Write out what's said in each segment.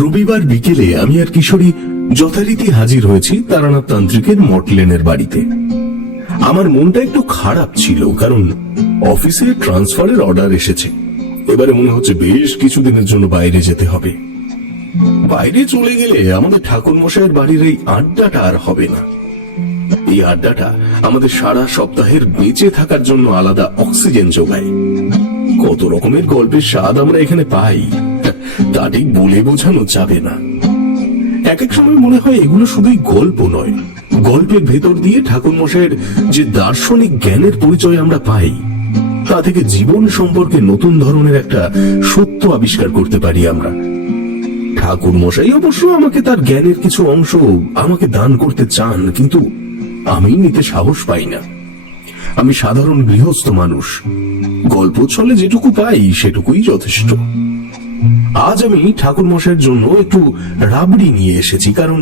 রবিবার বিকেলে আমি আর কিশোরী যথারীতি হাজির হয়েছি তারানাথ তান্ত্রিকের মটলেনের বাড়িতে। আমার মনটা একটু খারাপ ছিল, কারণ অফিসে ট্রান্সফারের অর্ডার এসেছে। এবারে মনে হচ্ছে বেশ কিছুদিনের জন্য বাইরে যেতে হবে। বাইরে চলে গেলে আমাদের ঠাকুর মশাইয়ের বাড়ির এই আড্ডাটা আর হবে না। এই আড্ডাটা আমাদের সারা সপ্তাহের বেঁচে থাকার জন্য আলাদা অক্সিজেন যোগায়। কত রকমের গল্পের স্বাদ আমরা এখানে পাই, তা ঠিক বলে বোঝানো যাবে না। এক এক সময় মনে হয় এগুলো শুধুই গল্প নয়, গল্পের ভেতর দিয়ে ঠাকুর মশাইয়ের যে দার্শনিক জ্ঞানের পরিচয় আমরা পাই, তা থেকে জীবন সম্পর্কে নতুন ধরনের একটা সত্য আবিষ্কার করতে পারি আমরা। ঠাকুর মশাই অবশ্য আমাকে তার জ্ঞানের কিছু অংশ আমাকে দান করতে চান, কিন্তু আমি নিতে সাহস পাই না। আমি সাধারণ গৃহস্থ মানুষ, গল্প ছলে যেটুকু পাই সেটুকুই যথেষ্ট। আজ আমি ঠাকুর মশাইয়ের জন্য একটু রাবড়ি নিয়ে এসেছি, কারণ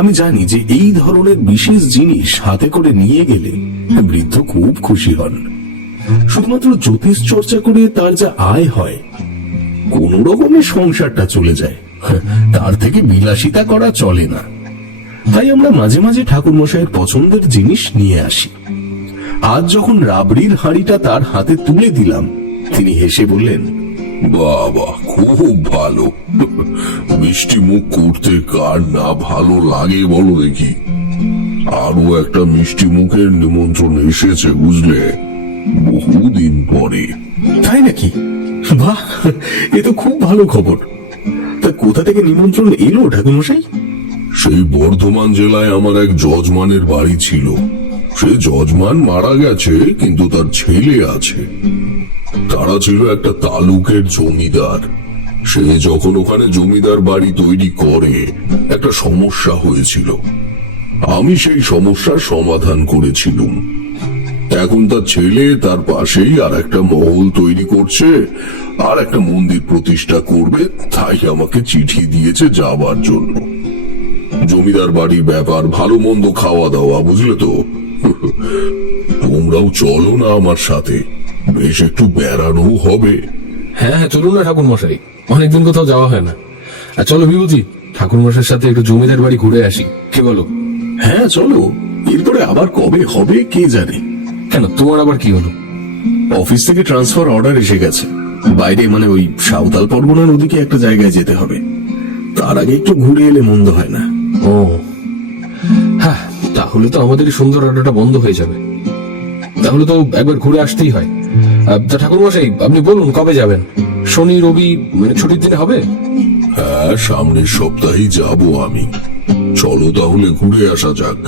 আমি জানি যে এই ধরনের বিশেষ জিনিস হাতে করে নিয়ে গেলে বৃদ্ধ খুব খুশি হন। শুধুমাত্র জ্যোতিষ চর্চা করে তার যা আয় হয়, কোন রকমের সংসারটা চলে যায়, তার থেকে বিলাসিতা করা চলে না। তাই আমরা মাঝে মাঝে ঠাকুর মশাইয়ের পছন্দের জিনিস নিয়ে আসি। আজ যখন রাবড়ির হাঁড়িটা তার হাতে তুলে দিলাম, তিনি হেসে বললেন, বাবা, খুব ভালো। মিষ্টি মুখ করতে কার না ভালো লাগে বলো দেখি। আরো একটা মিষ্টি মুখের নিমন্ত্রণ এসেছে, বুঝলে, বহুদিন পরে। তাই নাকি? বাহ, এ তো খুব ভালো খবর। তা কোথা থেকে নিমন্ত্রণ এলো ঠাকুরমশাই? সেই বর্ধমান জেলায় আমার এক যজমানের বাড়ি ছিল। সে যজমান মারা গেছে, কিন্তু তার ছেলে আছে। তারা ছিল একটা তালুকের জমিদার। সে যখন ওখানে জমিদার বাড়ি তৈরি করে, একটা সমস্যা হয়েছিল। আমি সেই সমস্যার সমাধান করেছিলাম। এখন তার ছেলে তার পাশেই আর একটা মহল তৈরি করছে, আর একটা মন্দির প্রতিষ্ঠা করবে। তাই আমাকে চিঠি দিয়েছে যাবার জন্য। জমিদার বাড়ির ব্যাপার, ভালো মন্দ, খাওয়া দাওয়া, বুঝলে তো। তোমরাও চলো না আমার সাথে, বেশ একটু বেড়ানো হবে। হ্যাঁ, চলুন না ঠাকুর মশাই, অনেকদিন কোথাও যাওয়া হয় না। আর চলো বিভূতি, ঠাকুর মশাইয়ের সাথে একটু জমিদার বাড়ি ঘুরে আসি, কি বলো? হ্যাঁ চলো, এরপরে আবার কবে হবে কে জানে। কেন, তোমার আবার কি হলো? অফিস থেকে ট্রান্সফার অর্ডার এসে গেছে। বাইরে, মানে ওই সাঁওতাল পরগনার ওদিকে একটা জায়গায় যেতে হবে। তার আগে একটু ঘুরে এলে মন্দ হয় না। ও হ্যাঁ, তাহলে তো আমাদের এই সুন্দর আড্ডাটা বন্ধ হয়ে যাবে। তাহলে তো একবার ঘুরে আসতেই হয়। তা ঠাকুর মশাই, আপনি বলুন কবে যাবেন? শনি রবি মানে ছুটির দিনে হবে? হ্যাঁ, সামনের সপ্তাহেই যাব আমি। চলো তাহলে ঘুরে আসা যাক।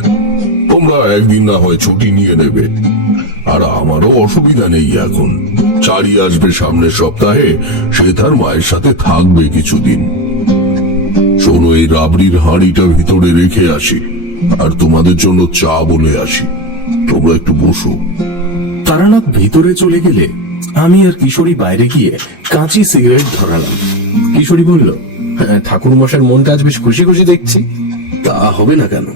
তোমরা একদিন না হয় ছুটি নিয়ে নেবে, আর আমারও অসুবিধা নেই। এখন চারি আসবে সামনের সপ্তাহে, সে তার মায়ের সাথে থাকবে কিছুদিন। শোনো, এই রাবড়ির হাঁড়িটা ভিতরে রেখে আসি, আর তোমাদের জন্য চা বলে আসি। তোমরা একটু বসো। তারানাথ ভিতরে চলে গেলে আমি আর কিশোরী বাইরে গিয়ে কাঁচি সিগারেট ধরালাম। কিশোরী বলল, ঠাকুর মশাইয়ের মনটা আজ বেশ খুশি খুশি দেখছি। তা হবে না কেন?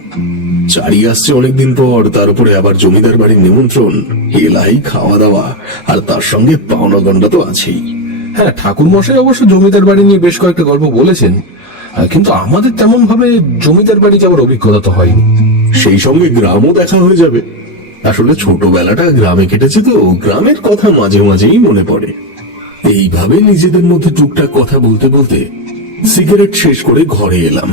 চারি আসছে অনেকদিন পর, তার উপরে আবার জমিদার বাড়ির নিমন্ত্রণ, এলাই খাওয়া দাওয়া, আর তার সঙ্গে পাওনা গন্ডা তো আছেই। হ্যাঁ, ঠাকুর মশাই অবশ্য জমিদার বাড়ি নিয়ে বেশ কয়েকটা গল্প বলেছেন, কিন্তু আমাদের তেমন ভাবে জমিদার বাড়ি যাওয়ার অভিজ্ঞতা তো হয়নি। সেই সঙ্গে গ্রামও দেখা হয়ে যাবে। আসলে ছোটবেলাটা গ্রামে কেটেছে, তো গ্রামের কথা মাঝে মাঝেই মনে পড়ে। এইভাবে নিজেদের মধ্যে টুকটাক কথা বলতে বলতে সিগারেট শেষ করে ঘরে এলাম।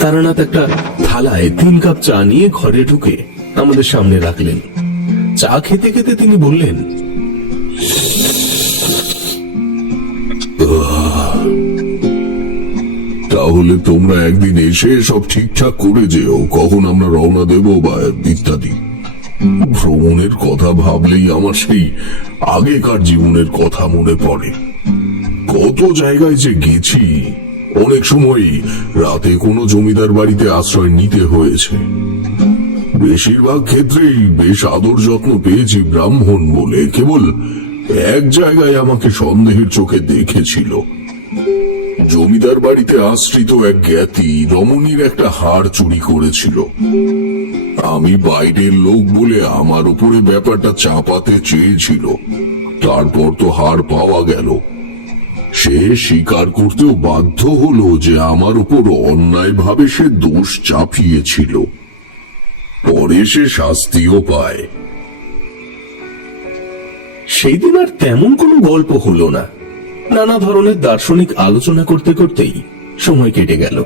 তারানাথ একটা থালায় 3 কাপ চা নিয়ে ঘরে ঢুকে আমাদের সামনে রাখলেন। চা খেতে খেতে তিনি বললেন, তাহলে তোমরা একদিন এসে সব ঠিকঠাক করে যেও, কখন আমরা রওনা দেব বা ইত্যাদি। ভ্রমণের কথা ভাবলেই আমার সেই আগেকার জীবনের কথা মনে পড়ে। কত জায়গায় যে গেছি। অনেক সময় রাতে কোনো জমিদার বাড়িতে আশ্রয় নিতে হয়েছে। বেশিরভাগ ক্ষেত্রেই বেশ আদর যত্ন পেয়েছি ব্রাহ্মণ বলে। কেবল এক জায়গায় আমাকে সন্দেহের চোখে দেখেছিল। জমিদার বাড়িতে আশ্রিত এক জ্ঞাতি রমণীর একটা হার চুরি করেছিল। আমি বাইরের লোক বলে আমার উপরে ব্যাপারটা চাপাতে চেয়েছিল। তারপর তো হার পাওয়া গেল। সে স্বীকার করতেও বাধ্য হলো যে আমার উপর অন্যায়ভাবে সে দোষ চাপিয়েছিল। পরে সে শাস্তিও পায়। সেই দিন আর তেমন কোনো গল্প হলো না। নানা ধরনের দার্শনিক আলোচনা করতে করতেই সময় কেটে গেল।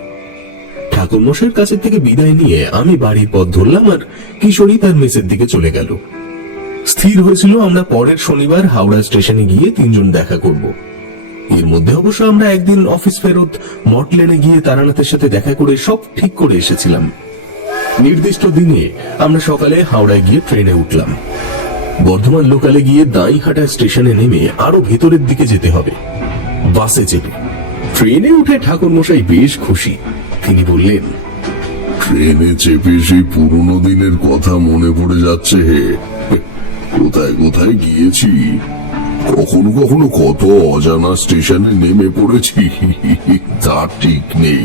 ঠাকুরমশাইয়ের কাছে থেকে বিদায় নিয়ে আমি বাড়ির পথ ধরলাম, আর কিশোরী তার মেসের দিকে চলে গেল। স্থির হয়েছিল আমরা পরের শনিবার হাওড়া স্টেশনে গিয়ে তিনজন দেখা করব। এর মধ্যে অবশ্য আমরা একদিন অফিস ফেরত মটলেনে গিয়ে তারানাথের সাথে দেখা করে সব ঠিক করে এসেছিলাম। নির্দিষ্ট দিনে আমরা সকালে হাওড়ায় গিয়ে ট্রেনে উঠলাম। বর্ধমান লোকালে গিয়ে দাঁইহাটা স্টেশনে নেমে আরো ভেতরের দিকে যেতে হবে বাসে চেপে। ট্রেনে উঠে ঠাকুরমশাই বেশ খুশি। তিনি বললেন, ট্রেনে চেপে সেই পুরনো দিনের কথা মনে পড়ে যাচ্ছে হে। কোথায় কোথায় গিয়েছি, কখনো কখনো কত অজানা স্টেশনে নেমে পড়েছি, তার ঠিক নেই।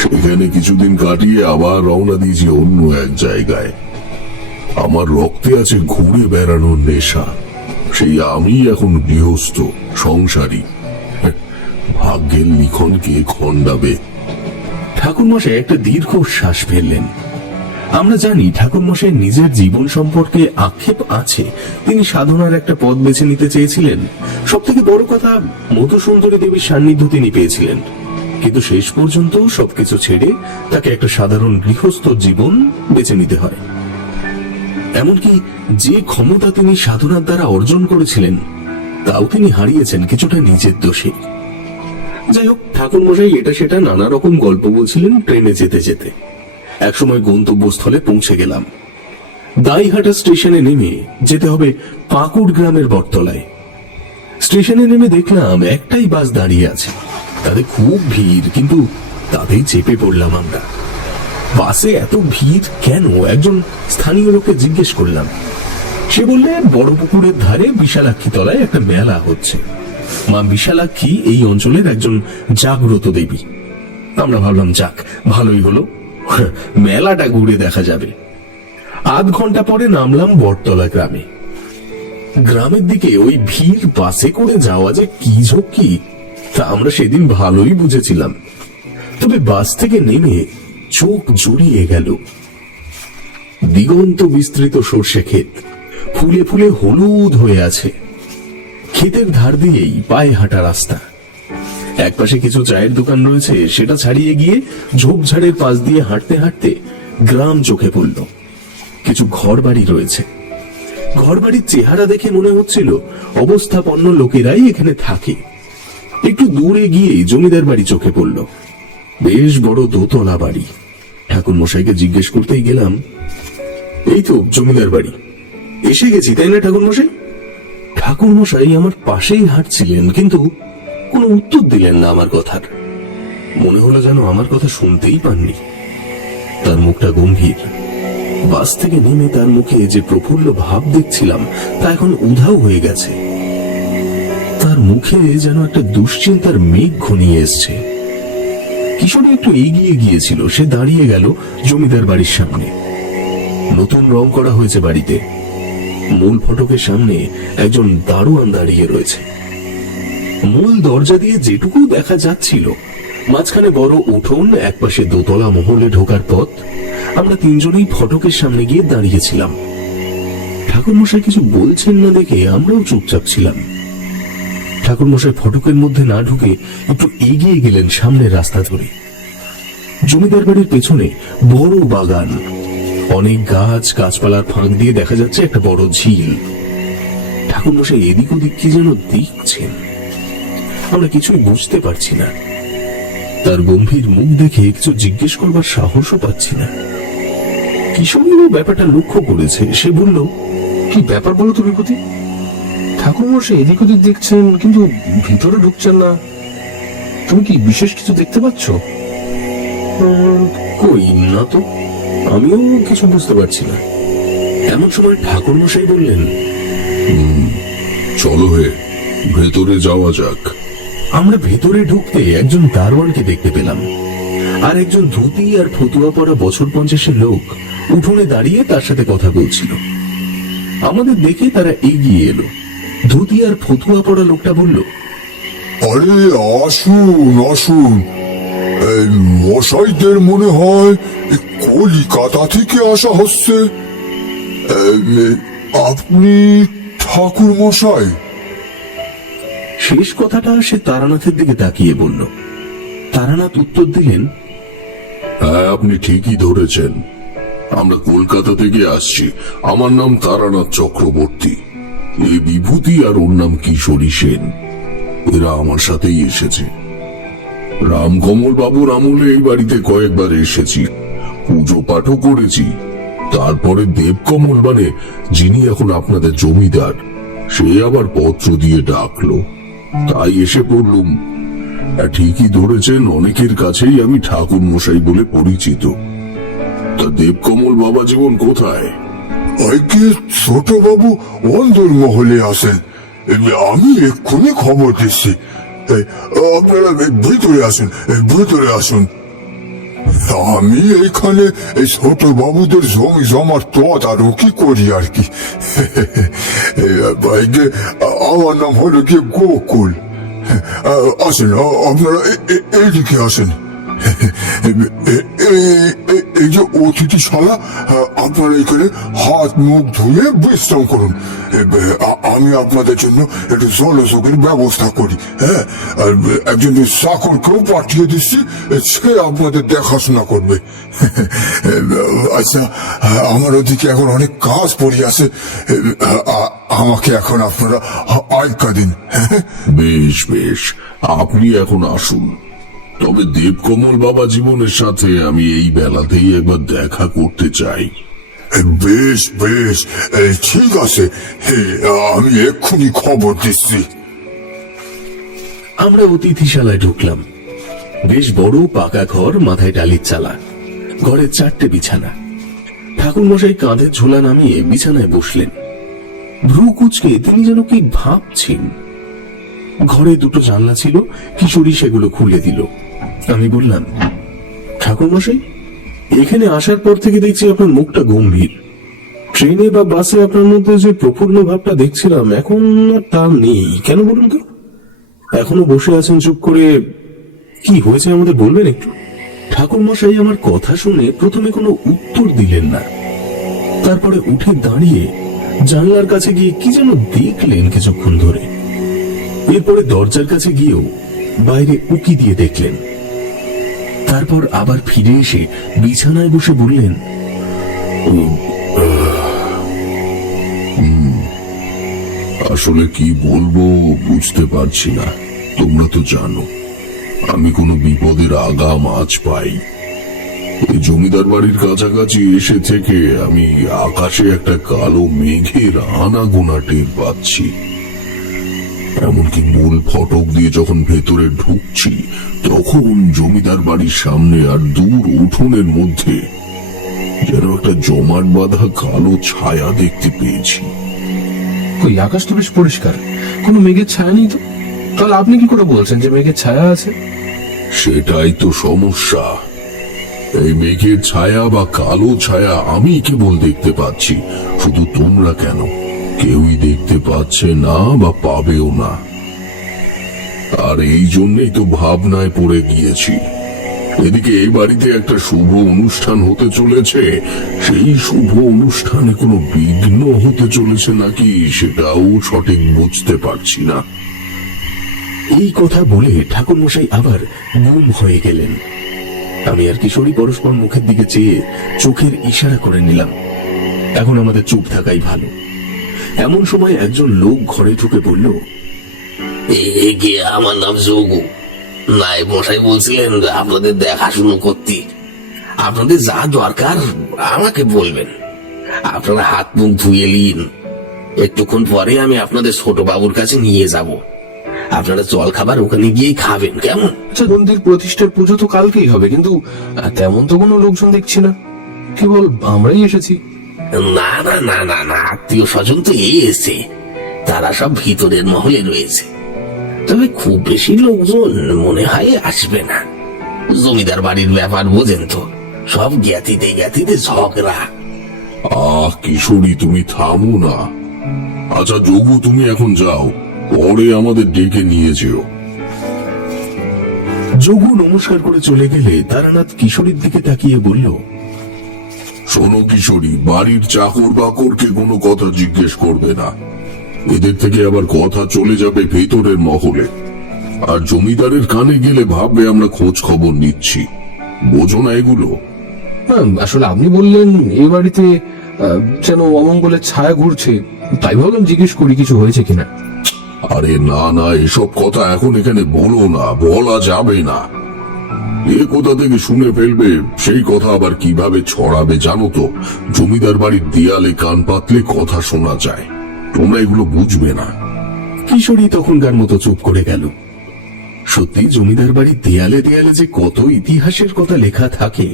সেখানে কিছুদিন কাটিয়ে আবার রওনা দিয়েছি অন্য এক জায়গায়। আমার রক্তে আছে ঘুরে বেড়ানোর নেশা। সেই আমি এখন গৃহস্থ সংসারী। ভাগ্যের লিখন কে খণ্ডাবে। ঠাকুরমশাই একটা দীর্ঘ শ্বাস ফেললেন। আমরা জানি ঠাকুরমশাই নিজের জীবন সম্পর্কে আক্ষেপ আছে। তিনি সাধনার একটা পথ বেছে নিতে চেয়েছিলেন। সব থেকে বড় কথা, মধুসুন্দরী দেবীর সান্নিধ্য তিনি পেয়েছিলেন। কিন্তু শেষ পর্যন্ত সবকিছু ছেড়ে তাকে একটা সাধারণ গৃহস্থ জীবন বেছে নিতে হয়। এমনকি যে ক্ষমতা তিনি সাধনার দ্বারা অর্জন করেছিলেন, তাও তিনি হারিয়েছেন কিছুটা নিজের দোষে। যাই হোক, ঠাকুরমশাই এটা সেটা নানা রকম গল্প বলছিলেন ট্রেনে যেতে যেতে। একসময় গন্তব্যস্থলে পৌঁছে গেলাম। দাঁইহাটা স্টেশনে নেমে যেতে হবে পাকুড় গ্রামের বটতলায়। স্টেশনে নেমে দেখলাম একটাই বাস দাঁড়িয়ে আছে। তাতে খুব ভিড়, কিন্তু তাতেই চেপে পড়লাম আমরা। বাসে এত ভিড় কেন, একজন স্থানীয় লোককে জিজ্ঞেস করলাম। সে বললে, বড় পুকুরের ধারে বিশালাক্ষী তলায় একটা মেলা হচ্ছে। মা বিশালাক্ষী এই অঞ্চলের একজন জাগ্রত দেবী। আমরা ভাবলাম, যাক, ভালোই হলো, মেলাটা ঘুরে দেখা যাবে। আধ ঘন্টা পরে নামলাম বটতলা গ্রামে। গ্রামের দিকে ওই ভিড় বাসে করে যাওয়া যে কি ঝক্কি, তা আমরা সেদিন ভালোই বুঝেছিলাম। তবে বাস থেকে নেমে চোখ জুড়িয়ে গেল। দিগন্ত বিস্তৃত সর্ষে ক্ষেত, ফুলে ফুলে হলুদ হয়ে আছে। ক্ষেতের ধার দিয়েই পায়ে হাঁটা রাস্তা। একপাশে কিছু চায়ের দোকান রয়েছে, সেটা ছাড়িয়ে গিয়ে ঝোপঝাড়ের পাশ দিয়ে হাঁটতে হাঁটতে গ্রাম চোখে পড়ল। কিছু ঘর বাড়ি রয়েছে। ঘর বাড়ির চেহারা দেখে মনে হচ্ছিল অবস্থাপন্ন লোকেরাই এখানে থাকে। একটু দূরে গিয়ে জমিদার বাড়ি চোখে পড়ল, বেশ বড় দোতলা বাড়ি। ঠাকুরমশাইকে জিজ্ঞেস করতেই গেলাম, এই তো জমিদার বাড়ি, এসে গেছি তাই না ঠাকুরমশাই? ঠাকুরমশাই আমার পাশেই হাঁটছিলেন, কিন্তু কোনো উত্তর দিলেন না আমার কথার। মনে হলো যেন আমার কথা শুনতেই পাননি। তার মুখটা গম্ভীর। বাস থেকে নেমে তার মুখে যে প্রফুল্ল ভাব দেখছিলাম, তা এখন উধাও হয়ে গেছে। তার মুখে যেন একটা দুশ্চিন্তার মেঘ ঘনিয়ে এসছে। কিশোরী একটু এগিয়ে গিয়েছিল। সে দাঁড়িয়ে গেল জমিদার বাড়ির সামনে। নতুন রং করা হয়েছে বাড়িতে। মূল ফটকের সামনে একজন দারোয়ান দাঁড়িয়ে রয়েছে। মূল দরজা দিয়ে যেটুকু দেখা যাচ্ছিল, মাঝখানে বড় উঠোন, একপাশে দোতলা মহলে ঢোকার পথ। আমরা তিনজনেই ফটকের সামনে গিয়ে দাঁড়িয়েছিলাম। ঠাকুরমশাই কিছু বলছেন না দেখে আমরাও চুপচাপ ছিলাম। ঠাকুরমশাই ফটকের মধ্যে না ঢুকে একটু এগিয়ে গেলেন সামনের রাস্তা ধরে। জমিদার বাড়ির পেছনে বড় বাগান, অনেক গাছ, গাছপালার ফাঁক দিয়ে দেখা যাচ্ছে একটা বড় ঝিল। ঠাকুরমশাই এদিক ওদিক কি যেন দেখছেন, আমরা কিছুই বুঝতে পারছি না। তার গম্ভীর মুখ দেখে কিছু জিজ্ঞেস করবার সাহসও পাচ্ছি না। কিশোরীও ব্যাপারটা লক্ষ্য করেছে। সে বলল, কি ব্যাপার বলো তো বিভূতি? ঠাকুরমশাই এদিক ওদিক দেখছেন, কিন্তু ভিতরে ঢুকছেন না। তুমি কি বিশেষ কিছু দেখতে পাচ্ছ? কই না তো, আমিও কিছু বুঝতে পারছি না। এমন সময় ঠাকুরমশাই বললেন, চলো হে, ভেতরে যাওয়া যাক। আমরা ভেতরে ঢুকতে একজন দারোয়ানকে দেখতে পেলাম, আর একজন ধুতি আর ফতুয়া পরা বছর 50-এর লোক উঠোনে দাঁড়িয়ে তার সাথে কথা বলছিল। আমাদের দেখে তারা এগিয়ে এলো। ধুতি আর ফতুয়া পরা লোকটা বলল, আরে আসুন আসুন, এই মশাইদের মনে হয় এই কলিকাতা থেকে আসা হচ্ছে। আপনি ঠাকুর মশাই? শেষ কথাটা সে তারানাথের দিকে তাকিয়ে বলল। তারানাথ উত্তর দিলেন, হ্যাঁ, আপনি ঠিকই ধরেছেন। আমরা কলকাতা থেকে আসছি। আমার নাম তারানাথ চক্রবর্তী। এই বিভূতি আর ওর নাম কিশোরী সেন। এরা আমার সাথেই এসেছে। রামকমল বাবুর আমলে এই বাড়িতে কয়েকবার এসেছি, পুজো পাঠও করেছি। তারপরে দেবকমল মানে যিনি এখন আপনাদের জমিদার, সে আবার পত্র দিয়ে ডাকলো, তাই এসে পড়লুম। ঠিকই ধরেছেন, অনেকের কাছেই আমি ঠাকুর মশাই বলে পরিচিত। তা দেবকমল বাবা জীবন কোথায়? ওই কি ছোট বাবু অন্দর মহলে আছেন, আমি এক্ষুনি খবর দিচ্ছি। আপনারা ভিতরে আসুন, ভিতরে আসুন। আমি এইখানে এই ছোট বাবুদের জমি জমার তদারকি করি আর কি। আমার নাম হলো কি গোকুল। আসেন, আপনারা এইদিকে আসেন। এই যে অতিথিশালা, আপনারা এখানে হাত মুখ ধুয়ে বিশ্রাম করুন। আমি আপনাদের জন্য একটু জলযোগের ব্যবস্থা করি। হ্যাঁ, আর একজন চাকরকেও পাঠিয়ে দিচ্ছি, সে আপনাদের দেখাশোনা করবে। আচ্ছা, আমার ওদিকে এখন অনেক কাজ পড়ে আছে, আমাকে এখন আপনারা আজ্ঞা দিন। বেশ বেশ, আপনি এখন আসুন। তবে দেবকমল বাবা জীবনের সাথে আমি এই বেলাতেই একবার দেখা করতে চাই। বেশ বেশ, ঠিক আছে, আমি এক্ষুনি খবর দিচ্ছি। আমরা অতিথিশালায় ঢুকলাম। বেশ বড় পাকা ঘর, মাথায় টালির চালা, ঘরের 4টে বিছানা। ঠাকুর মশাই কাঁধে ঝোলা নামিয়ে বিছানায় বসলেন। ভ্রু কুচকে তিনি যেন কি ভাবছেন। ঘরে 2টো জানলা ছিল, কিশোরী সেগুলো খুলে দিল। আমি বললাম, ঠাকুর মশাই, এখানে আসার পর থেকে দেখছি আপনার মুখটা গম্ভীর। ট্রেনে বা বাসে আপনার মধ্যে যে প্রফুল্ল ভাবটা দেখছিলাম, এখন আর তা নেই। কেন বলুন তো? এখনো বসে আছেন চুপ করে, কি হয়েছে আমাদের বলবেন একটু? ঠাকুর মশাই আমার কথা শুনে প্রথমে কোনো উত্তর দিলেন না। তারপরে উঠে দাঁড়িয়ে জানলার কাছে গিয়ে কি যেন দেখলেন কিছুক্ষণ ধরে। এরপরে দরজার কাছে গিয়েও বাইরে উকি দিয়ে দেখলেন। তারপর আবার ফিরে এসে বিছানায় বসে বললেন, আসলে কি বলবো বুঝতে পারছি না। তোমরা তো জানো আমি কোনো বিপদের আগাম আঁচ পাই। এই জমিদার বাড়ির কাছাকাছি এসে থেকে আমি আকাশে একটা কালো মেঘের আনাগোনা টের পাচ্ছি। এমনকি মূল ফটক দিয়ে যখন ভেতরে ঢুকছি, তখন জমিদার বাড়ির সামনে আর দূর উঠোনের মধ্যে যেন একটা জমাট বাঁধা কালো ছায়া দেখতে পেয়েছি। ওই আকাশ তো বেশ পরিষ্কার, কোনো মেঘের ছায়া নেই তো। তাহলে আপনি কি করে বলছেন যে মেঘের ছায়া আছে? সেটাই তো সমস্যা। এই মেঘের ছায়া বা কালো ছায়া আমি কেবল দেখতে পাচ্ছি, শুধু তোমরা কেন কেউই দেখতে পাচ্ছে না বা পাবেও না। আর এই জন্যই তো ভাবনায় পড়ে গিয়েছি। এদিকে এই বাড়িতে একটা শুভ অনুষ্ঠান হতে চলেছে, সেই শুভ অনুষ্ঠানে কোনো বিঘ্ন হতে চলেছে নাকি সেটাও সঠিক বুঝতে পারছি না। এই কথা বলে ঠাকুর মশাই আবার গুম হয়ে গেলেন। আমি আর কিশোরী পরস্পর মুখের দিকে চেয়ে চোখের ইশারা করে নিলাম, এখন আমাদের চুপ থাকাই ভালো। এমন সময় একজন লোক ঘরে ঢুকে বলল, আমার নাম যোগু। নায়েব মশাই বলছিলেন আপনাদের দেখাশুনো করতে। আপনাদের যা দরকার আমাকে বলবেন। আপনারা হাত মুখ ধুয়ে নিন, একটুক্ষণ পরে আমি আপনাদের ছোট বাবুর কাছে নিয়ে যাব। আপনারা জল খাবার ওখানে গিয়ে খাবেন, কেমন? আচ্ছা, মন্দির প্রতিষ্ঠার পুজো তো কালকেই হবে, কিন্তু তেমন তো কোনো লোকজন দেখছি না, কেবল আমরাই এসেছি। না না না না না, আত্মীয় স্বজন তো এসে, তারা সব ভিতরের মহলে রয়েছে। তবে খুব বেশি লোকজন মনে হয় আসবে না। জমিদার বাড়ির ব্যাপার বোঝেন তো, সব জ্ঞাতিতে জ্ঞাতিতে ঝগড়া। কিশোরী, তুমি থামো না। আচ্ছা যোগু, তুমি এখন যাও, পরে আমাদের ডেকে নিয়ে যেও। যোগু নমস্কার করে চলে গেলে তারানাথ কিশোরীর দিকে তাকিয়ে বলল, শোনো কিশোরী, বাড়ির চাকর বাকরকে কোনো কথা জিজ্ঞেস করবে না। এদের থেকে আবার কথা চলে যাবে ভেতরের মহলে, আর জমিদারের কানে গেলে ভাববে আমরা খোঁজ খবর নিচ্ছি। বোঝো না এগুলো? আসলে আপনি বললেন এ বাড়িতে যেন অমঙ্গলের ছায়া ঘুরছে, তাই ভাবলাম জিজ্ঞেস করি কিছু হয়েছে কিনা। আরে না না, এসব কথা এখন এখানে বলো না, বলা যাবে না। এ কোথা থেকে শুনে ফেলবে, সেই কথা আবার কিভাবে ছড়াবে জানো তো? জমিদার বাড়ির দেয়ালে কান পাতলে কথা শোনা যায়, তোমরা এগুলো বুঝবে না। কিশোরী তখনকার মতো চুপ করে গেল। সত্যি জমিদার বাড়ির দেয়ালে দেয়ালে যে কত ইতিহাসের কথা লেখা থাকে,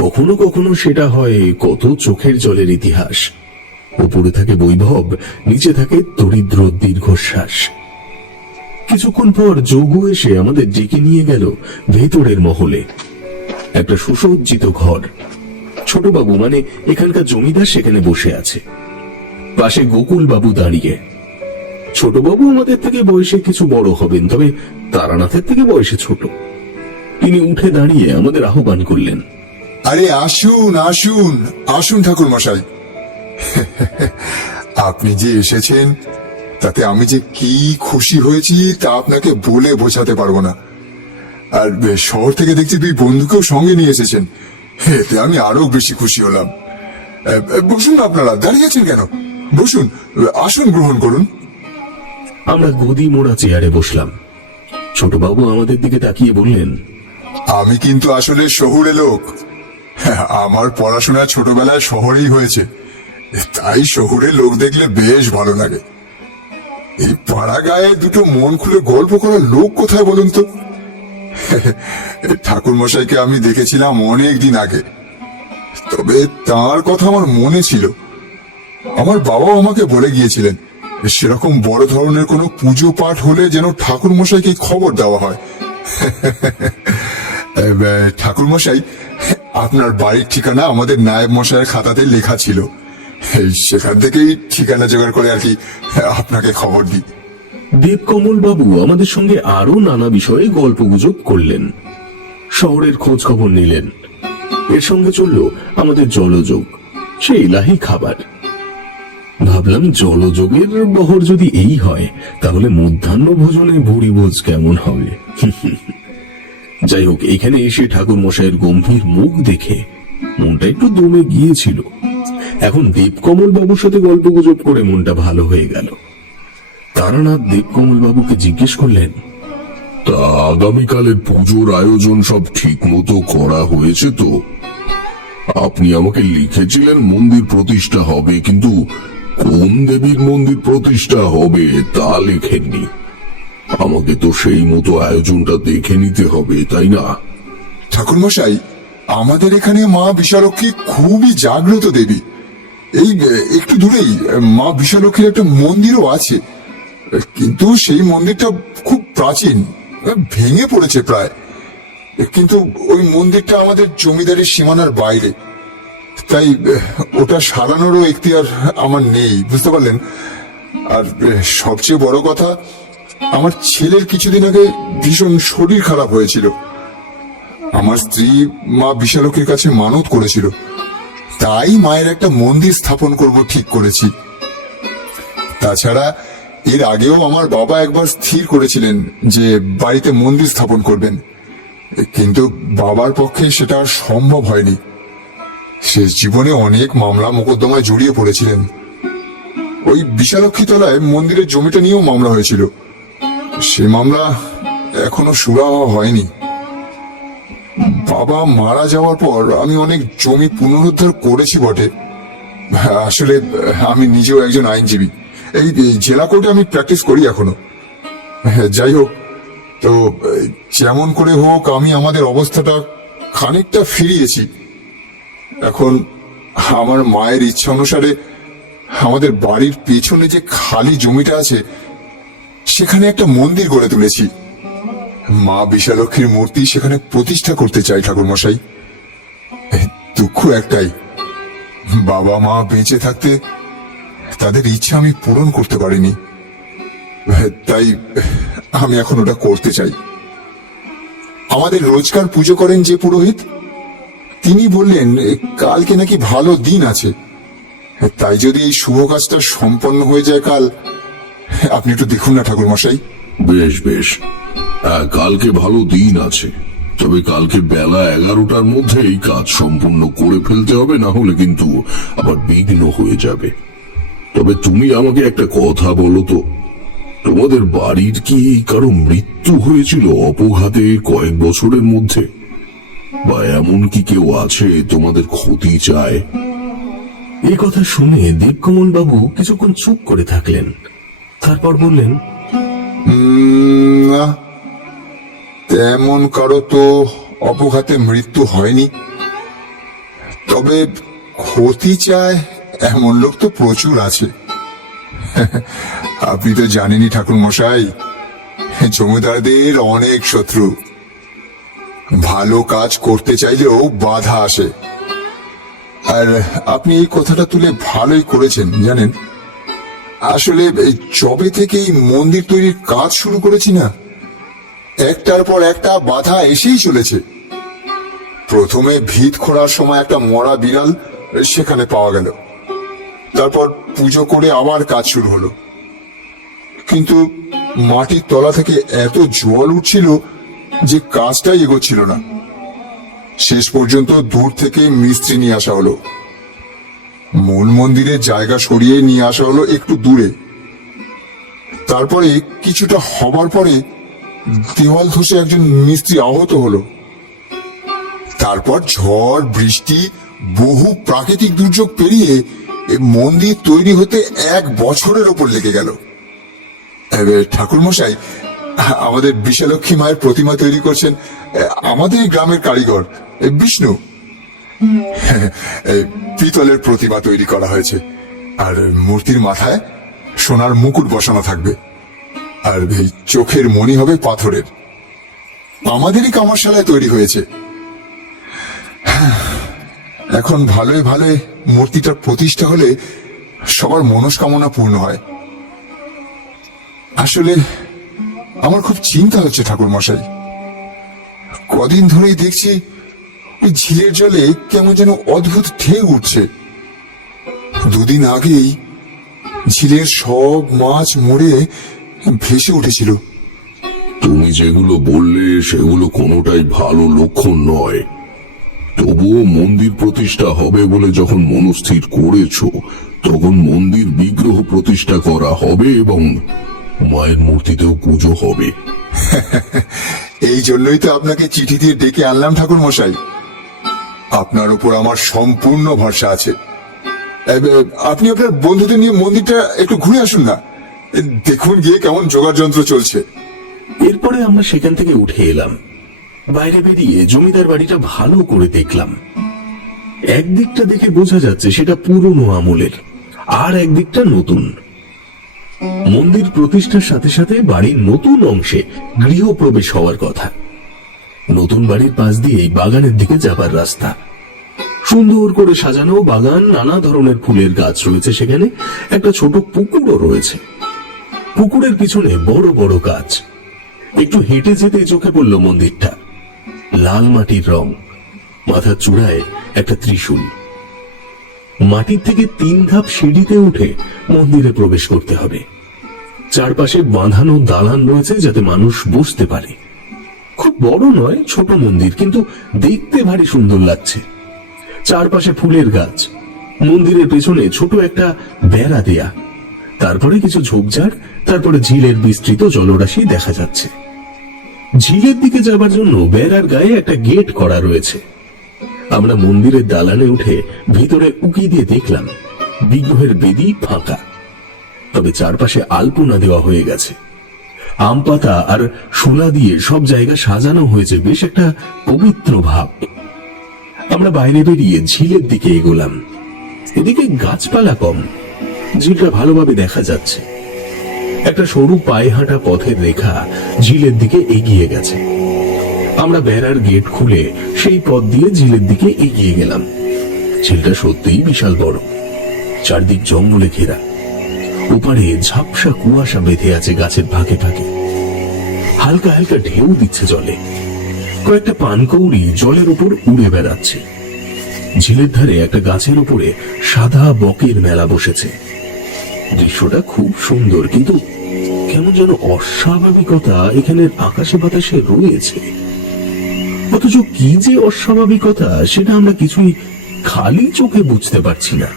কখনো কখনো সেটা হয় কত চোখের জলের ইতিহাস। উপরে থাকে বৈভব, নিচে থাকে দরিদ্র দীর্ঘশ্বাস। কিছুক্ষণ পর যোগু এসে আমাদের ডেকে নিয়ে গেল ভেতরের মহলে। একটা সুসজ্জিত ঘর। ছোটবাবু মানে এখানকার জমিদার সেখানে বসে আছে, পাশে গোকুল বাবু দাঁড়িয়ে। ছোটবাবু আমাদের থেকে বয়সে কিছু বড় হবেন, তবে তারানাথের থেকে বয়সে ছোট। তিনি উঠে দাঁড়িয়ে আমাদের আহ্বান করলেন। আরে আসুন আসুন আসুন ঠাকুর মশাই, আপনি যে এসেছেন তাতে আমি যে কি খুশি হয়েছি তা আপনাকে বলে বোঝাতে পারবো না। আর শহর থেকে দেখছি দুই বন্ধুকেও সঙ্গে নিয়ে এসেছেন, এতে আমি আরো বেশি খুশি হলাম। বসুন, আপনারা দাঁড়িয়ে আছেন কেন? বসুন, আসুন গ্রহণ করুন। আমরা গদি মোড়া চেয়ারে বসলাম। ছোটবাবু আমাদের দিকে তাকিয়ে বললেন, আমি কিন্তু আসলে শহুরে লোক। আমার পড়াশোনা ছোটবেলায় শহরেই হয়েছে, তাই শহুরে লোক দেখলে বেশ ভালো লাগে। এই পাড়া গায়ে দুটো মন খুলে গল্প করার লোক কোথায় বলুন তো? ঠাকুর মশাইকে আমি দেখেছিলাম অনেক দিন আগে, তবে তার কথা আমার মনে ছিল। আমার বাবাও আমাকে বলে গিয়েছিলেন সেরকম বড় ধরনের কোনো পুজো পাঠ হলে যেন ঠাকুর মশাইকে খবর দেওয়া হয়। ঠাকুর মশাই, আপনার বাড়ির ঠিকানা আমাদের নায়েব মশাইয়ের খাতাতে লেখা ছিল, সেখান থেকেই ঠিকানা জোগাড় করে আর কি আপনাকে খবর দিই। দেবকমল বাবু আমাদের সঙ্গে আরো নানা বিষয়ে গল্পগুজব করলেন, শহরের খোঁজ খবর নিলেন। এর সঙ্গে চলল আমাদের জলযোগ, সেই ইলাহি খাবার। ভাবলাম জলযোগের বহর যদি এই হয়, তাহলে মধ্যাহ্ন ভোজনে ভুরি ভোজ কেমন হবে। যাই হোক, এখানে এসে ঠাকুর মশাইয়ের গম্ভীর মুখ দেখে মনটা একটু দমে গিয়েছিল। এখন দেবকমল বাবুর সাথে গল্পগুজব করে মনটা ভালো হয়ে গেল। তারানাথ দেবকমল বাবুকে জিজ্ঞেস করলেন, তা আগামীকালের পুজোর আয়োজন সব ঠিক মতো করা হয়েছে তো? আপনি আমাকে লিখেছিলেন মন্দির প্রতিষ্ঠা হবে, কিন্তু কোন দেবীর মন্দির প্রতিষ্ঠা হবে তা লেখেননি। আমাকে তো সেই মতো আয়োজনটা দেখে নিতে হবে, তাই না? ঠাকুর মশাই, আমাদের এখানে মা বিশালক্ষী খুবই জাগ্রত দেবী। এই একটু দূরেই মা বিশালক্ষীর একটা মন্দিরও আছে, কিন্তু সেই মন্দিরটা খুব প্রাচীন, ভেঙে পড়েছে প্রায়। কিন্তু ওই মন্দিরটা আমাদের জমিদারের সীমানার বাইরে, তাই ওটা সারানোরও এখতিয়ার আমার নেই, বুঝতে পারলেন? আর সবচেয়ে বড় কথা, আমার ছেলের কিছুদিন আগে ভীষণ শরীর খারাপ হয়েছিল। আমার স্ত্রী মা বিশালক্ষীর কাছে মানত করেছিল, তাই মায়ের একটা মন্দির স্থাপন করব ঠিক করেছি। তাছাড়া এর আগেও আমার বাবা একবার স্থির করেছিলেন যে বাড়িতে মন্দির স্থাপন করবেন, কিন্তু বাবার পক্ষে সেটা আর সম্ভব হয়নি। শেষ জীবনে অনেক মামলা মোকদ্দমায় জড়িয়ে পড়েছিলেন। ওই বিশালক্ষী তলায় মন্দিরের জমিটা নিয়েও মামলা হয়েছিল, সে মামলা এখনো সুরাহা হয়নি। বাবা মারা যাওয়ার পর আমি অনেক জমি পুনরুদ্ধার করেছি বটে। আসলে আমি নিজেও একজন আইনজীবী, এই জেলা কোর্টে আমি প্র্যাকটিস করি এখনো। যাই হোক, তো যেমন করে হোক আমি আমাদের অবস্থাটা খানিকটা ফিরিয়েছি। এখন আমার মায়ের ইচ্ছা অনুসারে আমাদের বাড়ির পেছনে যে খালি জমিটা আছে সেখানে একটা মন্দির গড়ে তুলেছি। মা বিশালক্ষীর মূর্তি সেখানে প্রতিষ্ঠা করতে চাই ঠাকুর মশাই। দুঃখ একটাই, বাবা মা বেঁচে থাকতে তাদের ইচ্ছা আমি পূরণ করতে পারিনি, তাই আমি এখন ওটা করতে চাই। আমাদের রোজকার পুজো করেন যে পুরোহিত, তিনি বললেন কালকে নাকি ভালো দিন আছে। তাই যদি এই শুভ কাজটা সম্পন্ন হয়ে যায় কাল, আপনি একটু দেখুন না ঠাকুর মশাই। বেশ বেশ, হ্যাঁ, কালকে ভালো দিন আছে, তবে কালকে বেলা 11টার মধ্যে এই কাজ সম্পূর্ণ করে ফেলতে হবে, না হলে কিন্তু আবার বিঘ্ন হয়ে যাবে। তবে তুমি আমাকে একটা কথা বলো তো, তোমাদের বাড়ির কি কারো মৃত্যু হয়েছিল অপঘাতে কয়েক বছরের মধ্যে, বা এমন কি কেউ আছে তোমাদের ক্ষতি চায়? এই কথা শুনে দীপকমল বাবু কিছুক্ষণ চুপ করে থাকলেন, তারপর বললেন, না, তেমন কারো তো অপঘাতে মৃত্যু হয়নি, তবে ক্ষতি চায় এমন লোক তো প্রচুর আছে। আপনি তো জানেনই ঠাকুর মশাই, জমিদারদের অনেক শত্রু। ভালো কাজ করতে চাইলেও বাধা আসে। আর আপনি এই কথাটা তুলে ভালোই করেছেন জানেন। আসলে এই যবে থেকে এই মন্দির তৈরির কাজ শুরু করেছি না, একটার পর একটা বাধা এসেই চলেছে। প্রথমে ভিত খোঁড়ার সময় একটা মরা বিড়াল সেখানে পাওয়া গেল, তারপর পুজো করে আবার কাজ শুরু হলো, কিন্তু মাটির তলা থেকে এত জল উঠছিল যে কাজটাই এগোচ্ছিল না। শেষ পর্যন্ত দূর থেকে মিস্ত্রি নিয়ে আসা হলো। মূল মন্দিরের জায়গা সরিয়ে নিয়ে আসা হলো একটু দূরে। তারপরে কিছুটা হবার পরে দেওয়াল ধসে একজন মিস্ত্রি আহত হলো। তারপর ঝড় বৃষ্টি বহু প্রাকৃতিক দুর্যোগ পেরিয়ে এই মন্দির তৈরি হতে 1 বছরের ওপর লেগে গেল। ঠাকুর মশাই, আমাদের বিশালক্ষী মায়ের প্রতিমা তৈরি করছেন আমাদের গ্রামের কারিগর বিষ্ণু। পিতলের প্রতিমা তৈরি করা হয়েছে, আর মূর্তির মাথায় সোনার মুকুট বসানো থাকবে, আর এই চোখের মণি হবে পাথরের। আমাদেরই কামারশালায় তৈরি হয়েছে। এখন ভালোই ভালোই মূর্তিটার প্রতিষ্ঠা হলে সবার মনস্কামনা পূর্ণ হয়। আসলে আমার খুব চিন্তা হচ্ছে ঠাকুর মশাই। কদিন ধরেই দেখছি ওই ঝিলের জলে কেমন যেন অদ্ভুত ঢেউ উঠছে। 2 দিন আগেই ঝিলের সব মাছ মরে ভেসে উঠেছিল। তুমি যেগুলো বললে সেগুলো কোনোটাই ভালো লক্ষণ নয়। তবুও মন্দির প্রতিষ্ঠা হবে বলে যখন মনস্থির করেছো, তখন মন্দির বিগ্রহ প্রতিষ্ঠা করা হবে এবং মায়ের মূর্তিতেও পুজো হবে। এই জন্যই তো আপনাকে চিঠি দিয়ে ডেকে আনলাম ঠাকুর মশাই। আপনার উপর আমার সম্পূর্ণ ভরসা আছে। আপনি আপনার বন্ধুদের নিয়ে মন্দিরটা একটু ঘুরে আসুন না, দেখুন গিয়ে কেমন জোগাড় যন্ত্র চলছে। এরপরে আমরা সেখান থেকে উঠে এলাম। বাইরে বেরিয়ে জমিদার বাড়িটা ভালো করে দেখলাম। একদিকটা দেখে বোঝা যাচ্ছে সেটা পুরনো আমলের, আর একদিকটা নতুন। মন্দির প্রতিষ্ঠার সাথে সাথে বাড়ির নতুন অংশে গৃহপ্রবেশ হওয়ার কথা। নতুন বাড়ির পাশ দিয়েই বাগানের দিকে যাবার রাস্তা। সুন্দর করে সাজানো বাগান, নানা ধরনের ফুলের গাছ রয়েছে সেখানে, একটা ছোট পুকুরও রয়েছে। পুকুরের পিছনে বড় বড় গাছ। একটু হেঁটে যেতে চোখে পড়ল মন্দিরটা। লাল মাটির রং, মাথার চূড়ায় একটা ত্রিশূল। মাটির থেকে 3 ধাপ সিঁড়িতে উঠে মন্দিরে প্রবেশ করতে হবে। চারপাশে বাঁধানো দালান রয়েছে যাতে মানুষ বসতে পারে। খুব বড় নয়, ছোট মন্দির, কিন্তু দেখতে ভারী সুন্দর লাগছে। চারপাশে ফুলের গাছ, মন্দিরের পেছনে ছোট একটা বেড়া দেয়া, তারপরে কিছু ঝোপঝাড়, তারপরে ঝিলের বিস্তৃত জলরাশি দেখা যাচ্ছে। ঝিলের দিকে যাবার জন্য বেড়ার গায়ে একটা গেট করা রয়েছে। আমরা মন্দিরের দালানে উঠে ভিতরে উকি দিয়ে দেখলাম বিগ্রহের বেদি ফাঁকা, তবে চারপাশে আলপনা দেওয়া হয়ে গেছে। আম পাতা আর শোলা দিয়ে সব জায়গা সাজানো হয়েছে, বেশ একটা পবিত্র ভাব। আমরা বাইরে বেরিয়ে ঝিলের দিকে এগোলাম। এদিকে গাছপালা কম, ঝিলটা ভালোভাবে দেখা যাচ্ছে। একটা সরু পায়ে হাঁটা পথের রেখা ঝিলের দিকে এগিয়ে গেছে। আমরা বেড়ার গেট খুলে সেই পথ দিয়ে ঝিলের দিকে এগিয়ে গেলাম। ঝিলটা সত্যিই বিশাল বড়, চারদিক জঙ্গলে ঘেরা। ওপারে ঝাপসা কুয়াশা বেঁধে আছে গাছের ফাঁকে ফাঁকে। হালকা হালকা ঢেউ দিচ্ছে জলে। কয়েকটা পানকৌড়ি জলের উপর উড়ে বেড়াচ্ছে। ঝিলের ধারে একটা গাছের উপরে সাদা বকের মেলা বসেছে। দৃশ্যটা খুব সুন্দর, কিন্তু কেমন যেন অস্বাভাবিকতা এখানের আকাশে বাতাসে রয়েছে। অথচ কি যে অস্বাভাবিকতা সেটা আমরা কিছুই খালি চোখে বুঝতে পারছি না।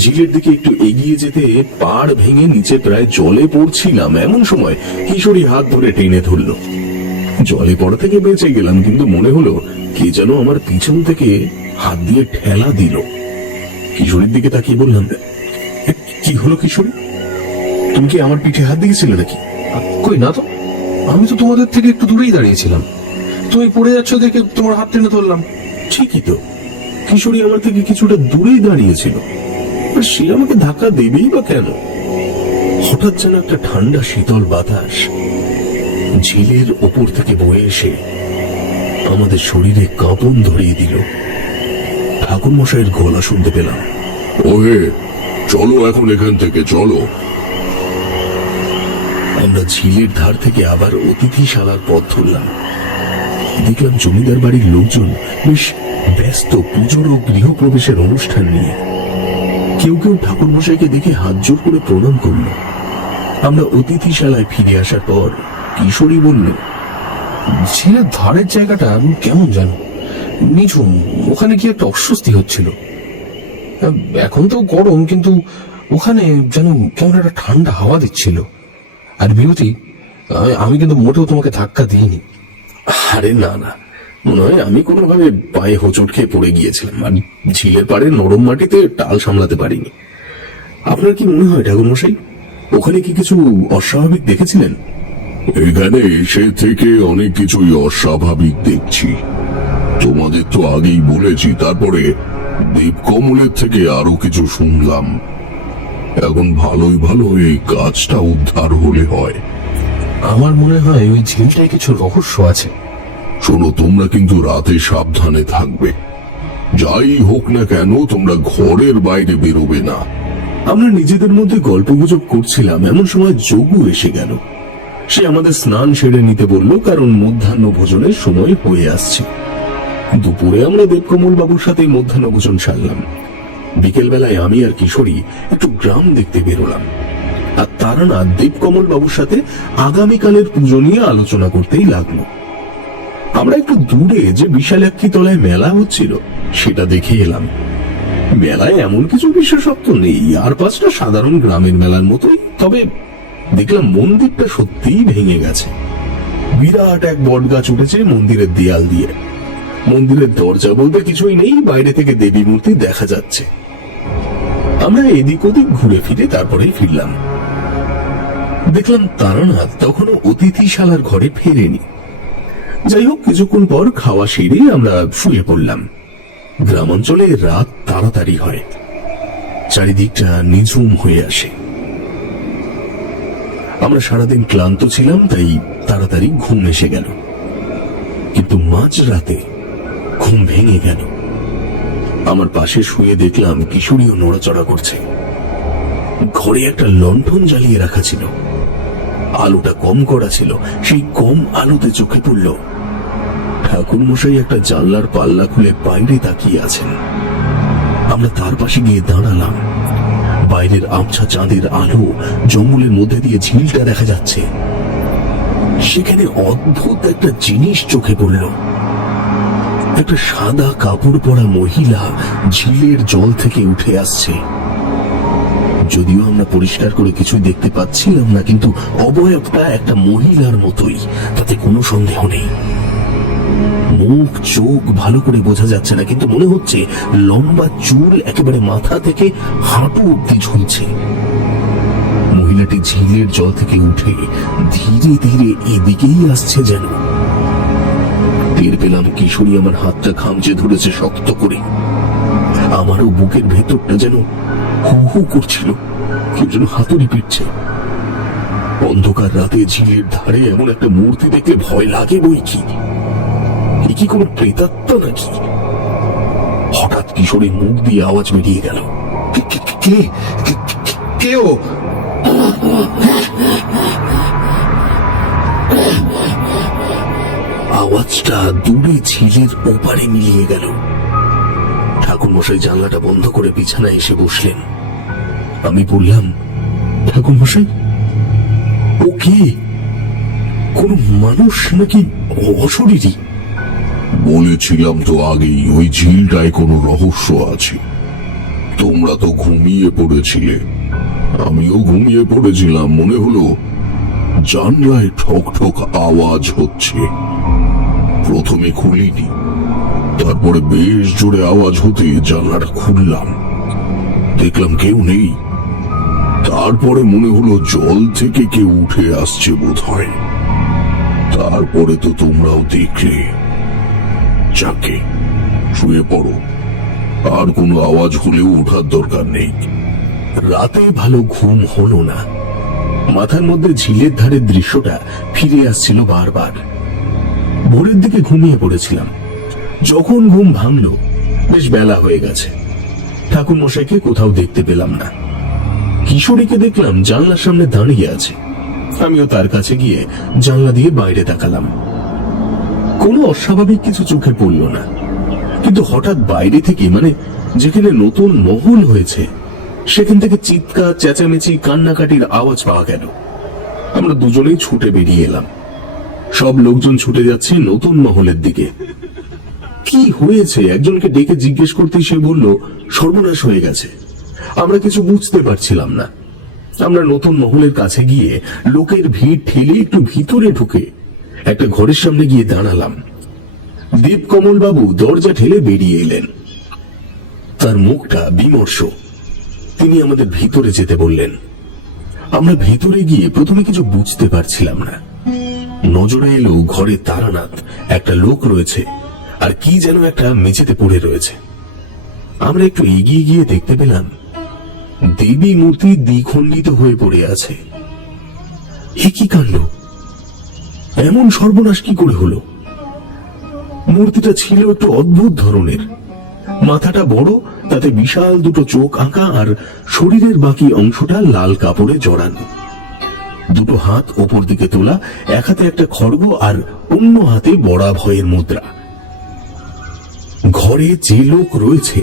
ঝিলের দিকে একটু এগিয়ে যেতে পাড় ভেঙে নিচে প্রায় জলে পড়ছিলাম, এমন সময় কিশোরী হাত ধরে টেনে ধরলো। জলে পড়া থেকে বেঁচে গেলাম, কিন্তু মনে হলো কে যেন আমার পিছন থেকে হাত দিয়ে ঠেলা দিল। কিশোরীর দিকে তাকিয়ে বললাম, কি হলো কিশোরী, তুমি কি আমার পিঠে হাত দিয়েছিলে নাকি? কই না তো, আমি তো তোমাদের থেকে একটু দূরেই দাঁড়িয়েছিলাম, তুমি পড়ে যাচ্ছ দেখে তোমার হাত টেনে ধরলাম। ঠিকই তো, কিশোরী আমার থেকে কিছুটা দূরেই দাঁড়িয়েছিল, আর সে আমাকে ধাক্কা দেবেই বা কেন? হঠাৎ যেন একটা ঠান্ডা শীতল বাতাস ঝিলের ওপর থেকে বয়ে এসে আমাদের শরীরে কাঁপন ধরিয়ে দিল। ঠাকুর মশাইয়ের গলা শুনতে পেলাম, ওহে, চলো এখন এখান থেকে, চলো। আমরা ঝিলের ধার থেকে আবার অতিথিশালার পথ ধরলাম। দেখলাম জমিদার বাড়ির লোকজন বেশ ব্যস্ত পুজোর ও গৃহপ্রবেশের অনুষ্ঠান নিয়ে। কেউ কেউ ঠাকুর মশাইকে দেখে হাত জোর করে প্রণাম করল। আমরা অতিথিশালায় ফিরে আসার পর কিশোরী বলল, ঝিলের ধারের জায়গাটা কেমন জানো, নিঝুম, ওখানে কি একটা অস্বস্তি হচ্ছিল। এখন তো গরম, কিন্তু ওখানে যেন কেমন একটা ঠান্ডা হাওয়া দিচ্ছিল। আর বিরতি, আমি কিন্তু মোটেও তোমাকে ধাক্কা দিইনি। আরে না না, মনে হয় আমি কোনোভাবে পায়ে হোঁচট খেয়ে পড়ে গিয়েছিলাম, আর ঝিলের পাড়ে নরম মাটিতে টাল সামলাতে পারিনি। আপনার কি মনে হয় ঠাকুর মশাই, ওখানে কি কিছু অস্বাভাবিক দেখেছিলেন? এখানে এসে থেকে অনেক কিছুই অস্বাভাবিক দেখছি। তোমাদের তো আগেই বলেছি, তারপরে দেবকমলের থেকে আরো কিছু শুনলাম। এখন ভালোই ভালো এই গাছটা উদ্ধার হলে হয়। আমার মনে হয় ওই ঝিলটায় কিছু রহস্য আছে। শোনো, তোমরা কিন্তু রাতে সাবধানে থাকবে। যাই হোক না কেন, তোমরা ঘরের বাইরে বেরোবে না। আমরা নিজেদের মধ্যে গল্পগুজব করছিলাম, এমন সময় যোগু এসে গেল। সে আমাদের স্নান সেরে নিতে বলল, কারণ মধ্যাহ্ন ভোজনের সময় হয়ে আসছে। দুপুরে আমরা দেবকমল বাবুর সাথে মধ্যাহ্ন ভোজন সারলাম। বিকেল বেলায় আমি আর কিশোরী একটু গ্রাম দেখতে বেরোলাম, আর তারানাথ দেবকমল বাবুর সাথে আগামীকালের পুজো নিয়ে আলোচনা করতেই লাগলো। আমরা একটু দূরে যে বিশালাক্ষী তলায় মেলা হচ্ছিল সেটা দেখে এলাম। মেলায় এমন কিছু বিশেষত্ব নেই, আর পাঁচটা সাধারণ গ্রামের মেলার মতোই। তবে দেখলাম মন্দিরটা সত্যিই ভেঙে গেছে। বিরাট এক বট গাছ উঠেছে মন্দিরের দেয়াল দিয়ে। মন্দিরের দরজা বলতে কিছুই নেই, বাইরে থেকে দেবী মূর্তি দেখা যাচ্ছে। আমরা এদিক ওদিক ঘুরে ফিরে তারপরেই ফিরলাম। দেখলাম তারানাথ তখনও অতিথিশালার ঘরে ফেরেনি। যাই হোক, কিছুক্ষণ পর খাওয়া সেরে আমরা শুয়ে পড়লাম। গ্রামাঞ্চলে রাত তাড়াতাড়ি হয়, চারিদিকটা নিঝুম হয়ে আসে। আমরা সারাদিন ক্লান্ত ছিলাম, তাই তাড়াতাড়ি ঘুম এসে গেল। কিন্তু মাঝ রাতে ঘুম ভেঙে গেল। আমার পাশে শুয়ে দেখলাম কিশোরীও নড়াচড়া করছে। ঘরে একটা লণ্ঠন জ্বালিয়ে রাখা ছিল, আলোটা কম করা ছিল। সেই কম আলোতে চোখে পড়ল ঠাকুর মশাই একটা জানলার পাল্লা খুলে বাইরে তাকিয়ে আছেন। আমরা তার পাশে গিয়ে দাঁড়ালাম। বাইরের আবছা চাঁদের আলো জঙ্গলের মধ্যে দিয়ে ঝিলটা দেখা যাচ্ছে। সেখানে অদ্ভুত একটা জিনিস চোখে পড়ল। একটা সাদা কাপড় পরা মহিলা ঝিলের জল থেকে উঠে আসছে। যদিও আমরা পরিষ্কার করে কিছুই দেখতে পাচ্ছিলাম না, কিন্তু অবয়বটা একটা মহিলার মতোই, তাতে কোনো সন্দেহ নেই। মুখ চোখ ভালো করে বোঝা যাচ্ছে না, কিন্তু মনে হচ্ছে লম্বা চুল একেবারে মাথা থেকে হাঁটু অব্দি ঝুলছে। মহিলাটি ঝিলের জল থেকে উঠে ধীরে ধীরে এদিকেই আসছে যেন। টের পেলাম কিশোরী আমার হাতটা খামচে ধরেছে শক্ত করে। আমারও বুকের ভেতরটা যেন হু হু করছিল, কেউ যেন হাতুড়ি পিটছে। অন্ধকার রাতে ঝিলের ধারে এমন একটা মূর্তি দেখলে ভয় লাগে বই কি। এ কি কোনো প্রেতাত্মা নাকি? হঠাৎ কিশোরীর মুখ দিয়ে আওয়াজ বেরিয়ে গেল, কে কে ও? আওয়াজটা দূরে ঝিলের ওপারে মিলিয়ে গেল। ঠাকুরমশাই জানলাটা বন্ধ করে বিছানায় এসে বসলেন। আমি বললাম, ঠাকুরমশাই, ও কে? কোন মানুষ নাকি অশরীরী? বলেছিলাম তো আগেই, ওই ঝিলটায় কোনো রহস্য আছে। তোমরা তো ঘুমিয়ে পড়েছিলে, আমিও ঘুমিয়ে পড়েছিলাম। মনে হলো জানলায় ঠক ঠক আওয়াজ হচ্ছে। প্রথমে খুলিনি, তারপরে বেশ জোরে আওয়াজ হতে জানলাটা খুললাম। দেখলাম কেউ নেই। তারপরে মনে হলো জল থেকে কেউ উঠে আসছে বোধহয়। তারপরে তো তোমরাও দেখলে। যাকে, শুয়ে পড়ো, আর কোনো আওয়াজ হলেও ওঠার দরকার নেই। রাতে ভালো ঘুম হলো না। মাথার মধ্যে ঝিলের ধারের দৃশ্যটা ফিরে আসছিল বারবার। ভোরের দিকে ঘুমিয়ে পড়েছিলাম। যখন ঘুম ভাঙল, বেশ বেলা হয়ে গেছে। ঠাকুর মশাইকে কোথাও দেখতে পেলাম না। কিশোরীকে দেখলাম জানলার সামনে দাঁড়িয়ে আছে। আমিও তার কাছে গিয়ে জানলা দিয়ে বাইরে তাকালাম। কোনো অস্বাভাবিক কিছু চোখে পড়ল না, কিন্তু হঠাৎ বাইরে থেকে, মানে যেখানে নতুন মহল হয়েছে, সেখান থেকে চিৎকার, চেঁচামেচি, কান্নাকাটির আওয়াজ পাওয়া গেল। আমরা দুজনেই ছুটে বেরিয়ে এলাম। সব লোকজন ছুটে যাচ্ছে নতুন মহলের দিকে। কি হয়েছে একজনকে ডেকে জিজ্ঞেস করতে সে বলল, সর্বনাশ হয়ে গেছে। আমরা কিছু বুঝতে পারছিলাম না। আমরা নতুন মহলের কাছে গিয়ে লোকের ভিড় ঠেলে একটু ভিতরে ঢুকে একটা ঘরের সামনে গিয়ে দাঁড়ালাম। দীপকমল বাবু দরজা ঠেলে বেরিয়ে এলেন। তার মুখটা বিমর্ষ। তিনি আমাদের ভিতরে যেতে বললেন। আমরা ভিতরে গিয়ে প্রথমে কিছু বুঝতে পারছিলাম না। নজরে এলো ঘরে তারানাথ, একটা লোক রয়েছে, আর কি যেন একটা মেঝেতে পড়ে রয়েছে। আমরা একটু এগিয়ে গিয়ে দেখতে পেলাম দেবী মূর্তি দ্বিখণ্ডিত হয়ে পড়ে আছে। এ কি কাণ্ড! এমন সর্বনাশ কি করে হলো? মূর্তিটা ছিল একটু অদ্ভুত ধরনের। মাথাটা বড়, তাতে বিশাল দুটো চোখ আঁকা, আর শরীরের বাকি অংশটা লাল কাপড়ে জড়ানো। দুটো হাত ওপর দিকে তোলা, এক হাতে একটা খড়গ আর অন্য হাতে বড়া ভয়ের মুদ্রা। ঘরে যে লোক রয়েছে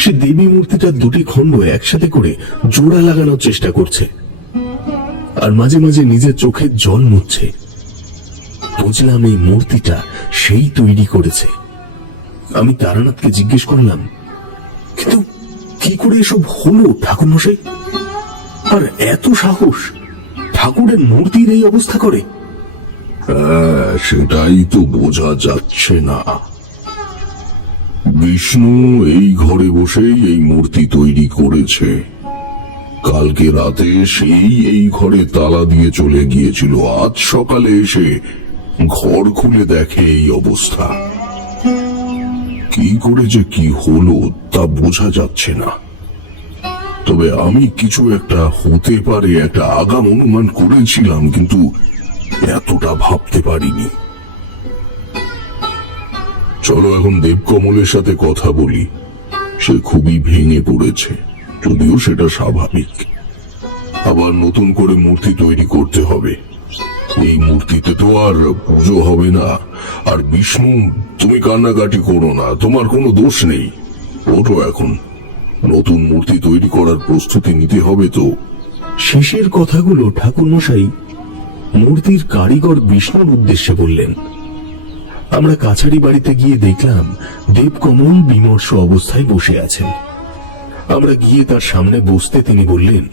সে দেবী মূর্তিটার দুটি খণ্ড একসাথে করে জোড়া লাগানোর চেষ্টা করছে, আর মাঝে মাঝে নিজের চোখের জল মুছছে। বুঝলাম এই মূর্তিটা সেই তৈরি করেছে। আমি তারানাথকে জিজ্ঞেস করলাম, কিন্তু কি করে এসব হলো ঠাকুরমশাই? আর এত সাহস ঠাকুরের মূর্তির এই অবস্থা করে? সেটাই তো বোঝা যাচ্ছে না। বিষ্ণু এই ঘরে বসেই এই মূর্তি তৈরি করেছে। কালকে রাতে সেই এই ঘরে তালা দিয়ে চলে গিয়েছিল। আজ সকালে এসে ঘর খুলে দেখে এই অবস্থা। কি করে যে কি হলো তা বোঝা যাচ্ছে না। তবে আমি কিছু একটা হতে পারে একটা আগাম অনুমান করেছিলাম, কিন্তু এতটা ভাবতে পারিনি। চলো এখন দেবকমলের সাথে কথা বলি। সে খুবই ভেঙে পড়েছে, যদিও সেটা স্বাভাবিক। আবার নতুন করে মূর্তি তৈরি করতে হবে। এই মূর্তিতে তো আর পুজো হবে না। আর বিষ্ণু, তুমি কান্নাকাটি করো না, তোমার কোনো দোষ নেই। ওঠো, এখন নতুন মূর্তি তৈরি করার প্রস্তুতি নিতে হবে তো। শেষের কথাগুলো ঠাকুরমশাই মূর্তির কারিগর বিষ্ণুর উদ্দেশ্যে বললেন। আমরা কাছারি বাড়িতে গিয়ে দেখলাম দেবকমল বিমর্ষ অবস্থায় বসে আছেন। আমরা গিয়ে তার সামনে বসতে তিনি বললেন,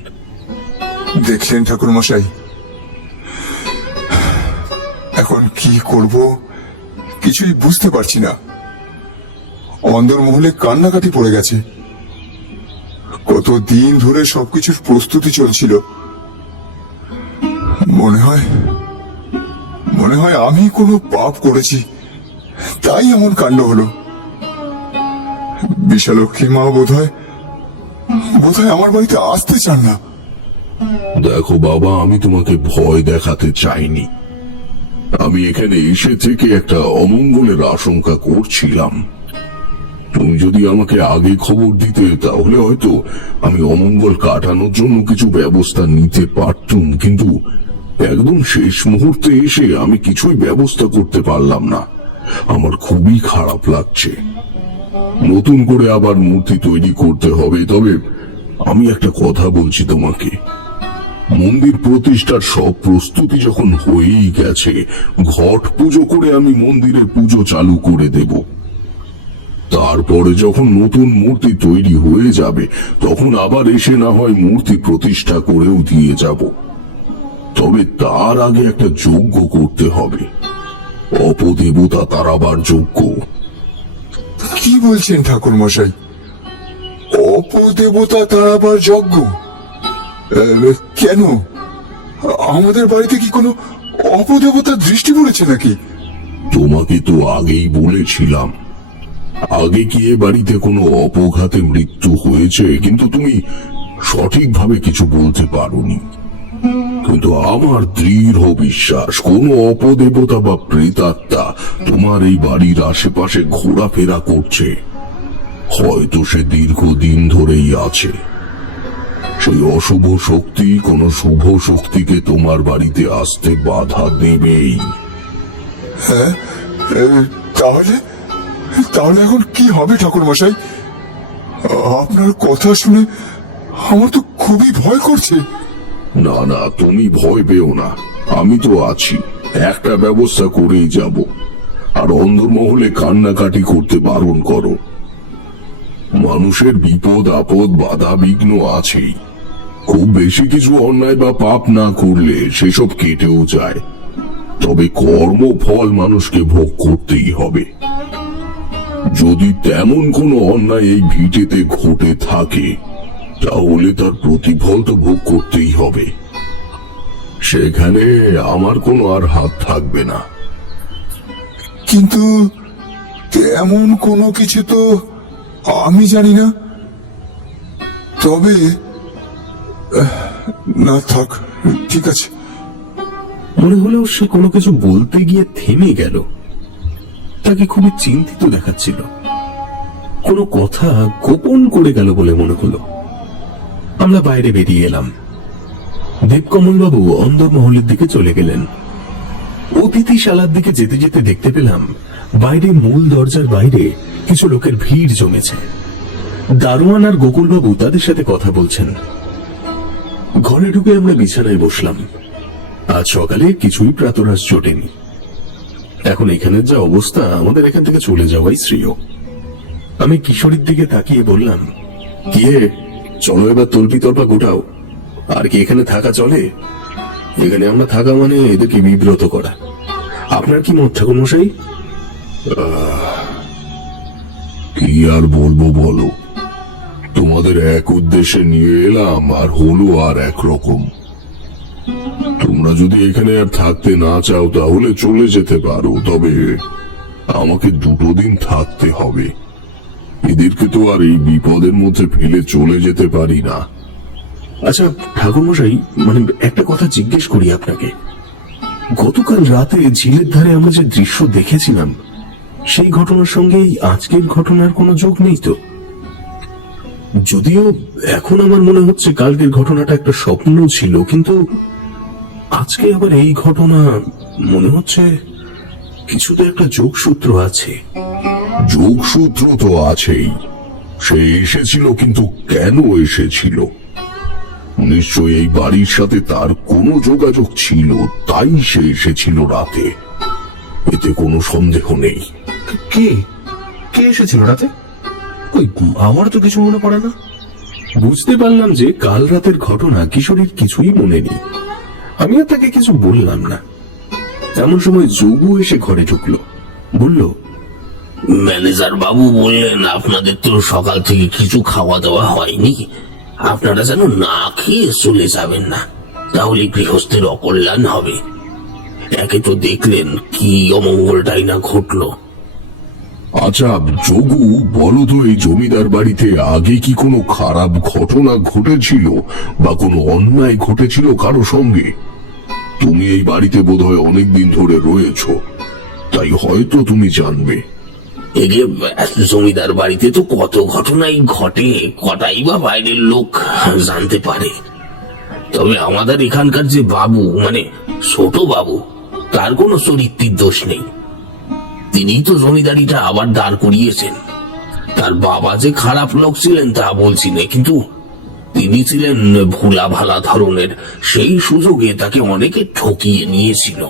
দেখলেন ঠাকুরমশাই, এখন কি করব কিছুই বুঝতে পারছি না। অন্দরমহলে কান্নাকাটি পড়ে গেছে। কত দিন ধরে সবকিছুর প্রস্তুতি চলছিল। মনে হয় আমি কোনো পাপ করেছি, তাই এমন কাণ্ড হলো। বিশালক্ষী মা বোধহয় আমার বাড়িতে আসতে চান না। দেখো বাবা, আমি তোমাকে ভয় দেখাতে চাইনি। আমি এখানে এসে থেকে একটা অমঙ্গলের আশঙ্কা করছিলাম। তুমি যদি আমাকে আগে খবর দিতে, তাহলে হয়তো আমি অমঙ্গল কাটানোর জন্য কিছু ব্যবস্থা নিতে পারতুম। কিন্তু একদম শেষ মুহূর্তে এসে আমি কিছুই ব্যবস্থা করতে পারলাম না। আমার খুবই খারাপ লাগছে। নতুন করে আবার মূর্তি তৈরি করতে হবে। তবে আমি একটা কথা বলছি তোমাকে, মন্দির প্রতিষ্ঠার সব প্রস্তুতি যখন হয়েই গেছে, ঘট পুজো করে আমি মন্দিরের পুজো চালু করে দেব। তারপরে যখন নতুন মূর্তি তৈরি হয়ে যাবে, তখন আবার এসে না হয় মূর্তি প্রতিষ্ঠা করেও দিয়ে যাব। তবে তার আগে একটা যজ্ঞ করতে হবে, অপদেবতা তারাবার যজ্ঞ। কি বলছেন ঠাকুর মশাই? অপদেবতা তারাবার যজ্ঞ? কেন? আমাদের বাড়িতে কি কোনো অপদেবতার দৃষ্টি পড়েছে নাকি? তোমাকে তো আগেই বলেছিলাম, আগে কি এ বাড়িতে কোনো অপঘাতে মৃত্যু হয়েছে, কিন্তু তুমি সঠিকভাবে কিছু বলতে পারোনি। কিন্তু আমার দৃঢ় বিশ্বাস, কোনো অপদেবতা বা প্রেতাত্মা তোমার এই বাড়ির আশেপাশে ঘোরাফেরা করছে। হয়তো সে দীর্ঘদিন ধরেই আছে। সেই অশুভ শক্তি কোনো শুভ শক্তিকে তোমার বাড়িতে আসতে বাধা দেবেই। হ্যাঁ, তাহলে তাহলে এখন কি হবে ঠাকুর মশাই? আপনার কথা শুনে আমার তো খুবই ভয় করছে। না না, তুমি ভয় পেও না, আমি তো আছি। একটা ব্যবস্থা করেই যাব। আর অন্দরমহলে কান্নাকাটি করতে বারণ করো। মানুষের বিপদ আপদ বাধা বিঘ্ন আছেই। খুব বেশি কিছু অন্যায় বা পাপ না করলে সেসব কেটেও যায়। তবে কর্মফল মানুষকে ভোগ করতেই হবে। যদি তেমন কোনো অন্যায় এই ভিটেতে ঘটে থাকে, তাহলে তার প্রতিফল তো ভোগ করতেই হবে। সেখানে আমার কোনো আর হাত থাকবে না। কিন্তু তেমন কোনো কিছু তো আমি জানি না। তবে না, থাক, ঠিক আছে। মনে হলেও সে কোনো কিছু বলতে গিয়ে থেমে গেল। তাকে খুবই চিন্তিত দেখাচ্ছিল। কোনো কথা গোপন করে গেল বলে মনে হলো। আমরা বাইরে বেরিয়ে এলাম। দেবকমল বাবু অন্দরমহলের দিকে চলে গেলেন। অতিথিশালার দিকে যেতে যেতে দেখতে পেলাম বাইরে মূল দরজার বাইরে কিছু লোকের ভিড় জমেছে। দারোয়ান আর গোকুলবাবু তাদের সাথে কথা বলছেন। ঘরে ঢুকে আমরা বিছানায় বসলাম। আজ সকালে কিছুই প্রাতরাশ জোটেনি। এখন এখানের যা অবস্থা, আমাদের এখান থেকে চলে যাওয়াই শ্রেয়। আমি কিশোরীর দিকে তাকিয়ে বললাম, কি হে, চলো এবার তল্পি তল্পা গোটাও। আর কি এখানে থাকা চলে? এখানে আমরা থাকা মানে এদেরকে বিব্রত করা। আপনার কি মত ঠাকুর মশাই? কি আর বলবো বলো, তোমাদের এক উদ্দেশ্যে নিয়ে এলাম, আর হলো আর একরকম। তোমরা যদি এখানে আর থাকতে না চাও তাহলে চলে যেতে পারো। তবে আমাকে 2 দিন থাকতে হবে। এদেরকে তো আর এই বিপদের মধ্যে ফেলে চলে যেতে পারি না। আচ্ছা ঠাকুর মশাই, মানে একটা কথা জিজ্ঞেস করি আপনাকে। গতকাল রাতে ঝিলের ধারে আমরা যে দৃশ্য দেখেছিলাম, সেই ঘটনার সঙ্গে এই আজকের ঘটনার কোনো যোগ নেই তো? যদিও এখন আমার মনে হচ্ছে কালকের ঘটনাটা একটা স্বপ্ন ছিল, কিন্তু আজকে আবার এই ঘটনা মনে হচ্ছে কিছুতে একটা যোগসূত্র আছে। যোগসূত্র তো আছেই। সে এসেছিল, কিন্তু কেন এসেছিল? নিশ্চয়ই এই বাড়ির সাথে তার কোনো যোগাযোগ ছিল, তাই সে এসেছিল রাতে। এতে কোনো সন্দেহ নেই। কে কে এসেছিল রাতে? ওই আমার তো কিছু মনে পড়ে না। বুঝতে পারলাম যে কাল রাতের ঘটনা কিশোরীর কিছুই মনে নেই। আমি আর তাকে কিছু বললাম না। এমন সময় যোগু এসে ঘরে ঢুকলো। বলল, ম্যানেজার বাবু বললেন আপনাদের তো সকাল থেকে কিছু খাওয়া দাওয়া হয়নি, আপনারা যেন না খেয়ে চলে যাবেন না, তাহলে গৃহস্থের অকল্যাণ হবে। একে তো দেখলেন কি অমঙ্গলটাই না ঘটলো। আচ্ছা যোগু, বলো তো, এই জমিদার বাড়িতে আগে কি কোনো খারাপ ঘটনা ঘটেছিল বা কোনো অন্যায় ঘটেছিল কারো সঙ্গে? তুমি এই বাড়িতে বোধহয় অনেকদিন ধরে রয়েছো, তাই হয়তো তুমি জানবে। এগে জমিদার বাড়িতে তো কত ঘটনাই ঘটে, কটাই বা বাইরের লোক জানতে পারে। তবে আমাদের এখানকার যে বাবু মানে ছোট বাবু, তার কোনো চরিত্রের দোষ নেই। তিনিই তো জমিদারিটা আবার দাঁড় করিয়েছেন। তার বাবা যে খারাপ লোক ছিলেন তা বলছি না, কিন্তু তিনি ছিলেন ভোলা ভালা ধরনের। সেই সুযোগে তাকে অনেকে ঠকিয়ে নিয়েছিল।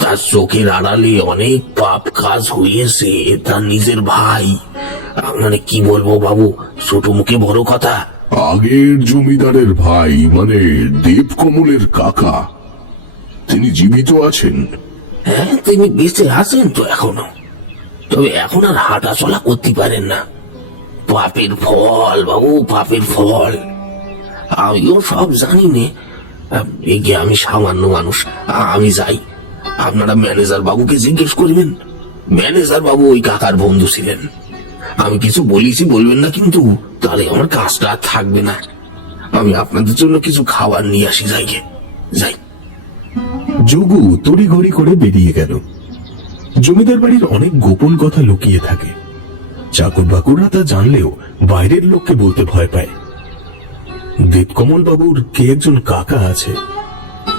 তার চোখের আড়ালে অনেক পাপ কাজ হয়েছে। তার নিজের ভাই, মানে কি বলবো বাবু, ছোট মুখে বড় কথা। আগের জমিদারের ভাই মানে দেবকমলের কাকা, তিনি জীবিত আছেন? হ্যাঁ, তিনি বেঁচে আছেন তো এখনো, তবে এখন আর হাঁটা চলা করতে পারেন না। পাপের ফল বাবু, পাপের ফল। আমিও সব জানি নে, এগে আমি সামান্য মানুষ। আমি যাই, আপনারা ম্যানেজার বাবুকে জিজ্ঞেস করবেন। ম্যানেজার বাবু ওই কাকার বন্ধু ছিলেন। আমি কিছু বলেছি বলবেন না কিন্তু, তাহলে আমার কাজটা আর থাকবে না। আমি আপনাদের জন্য কিছু খাবার নিয়ে আসি। যাই। যোগু তড়িঘড়ি করে বেরিয়ে গেল। জমিদার বাড়ির অনেক গোপন কথা লুকিয়ে থাকে। চাকর বাকুররা তা জানলেও বাইরের লোককে বলতে ভয় পায়। দেবকমল বাবুর কে একজন কাকা আছে,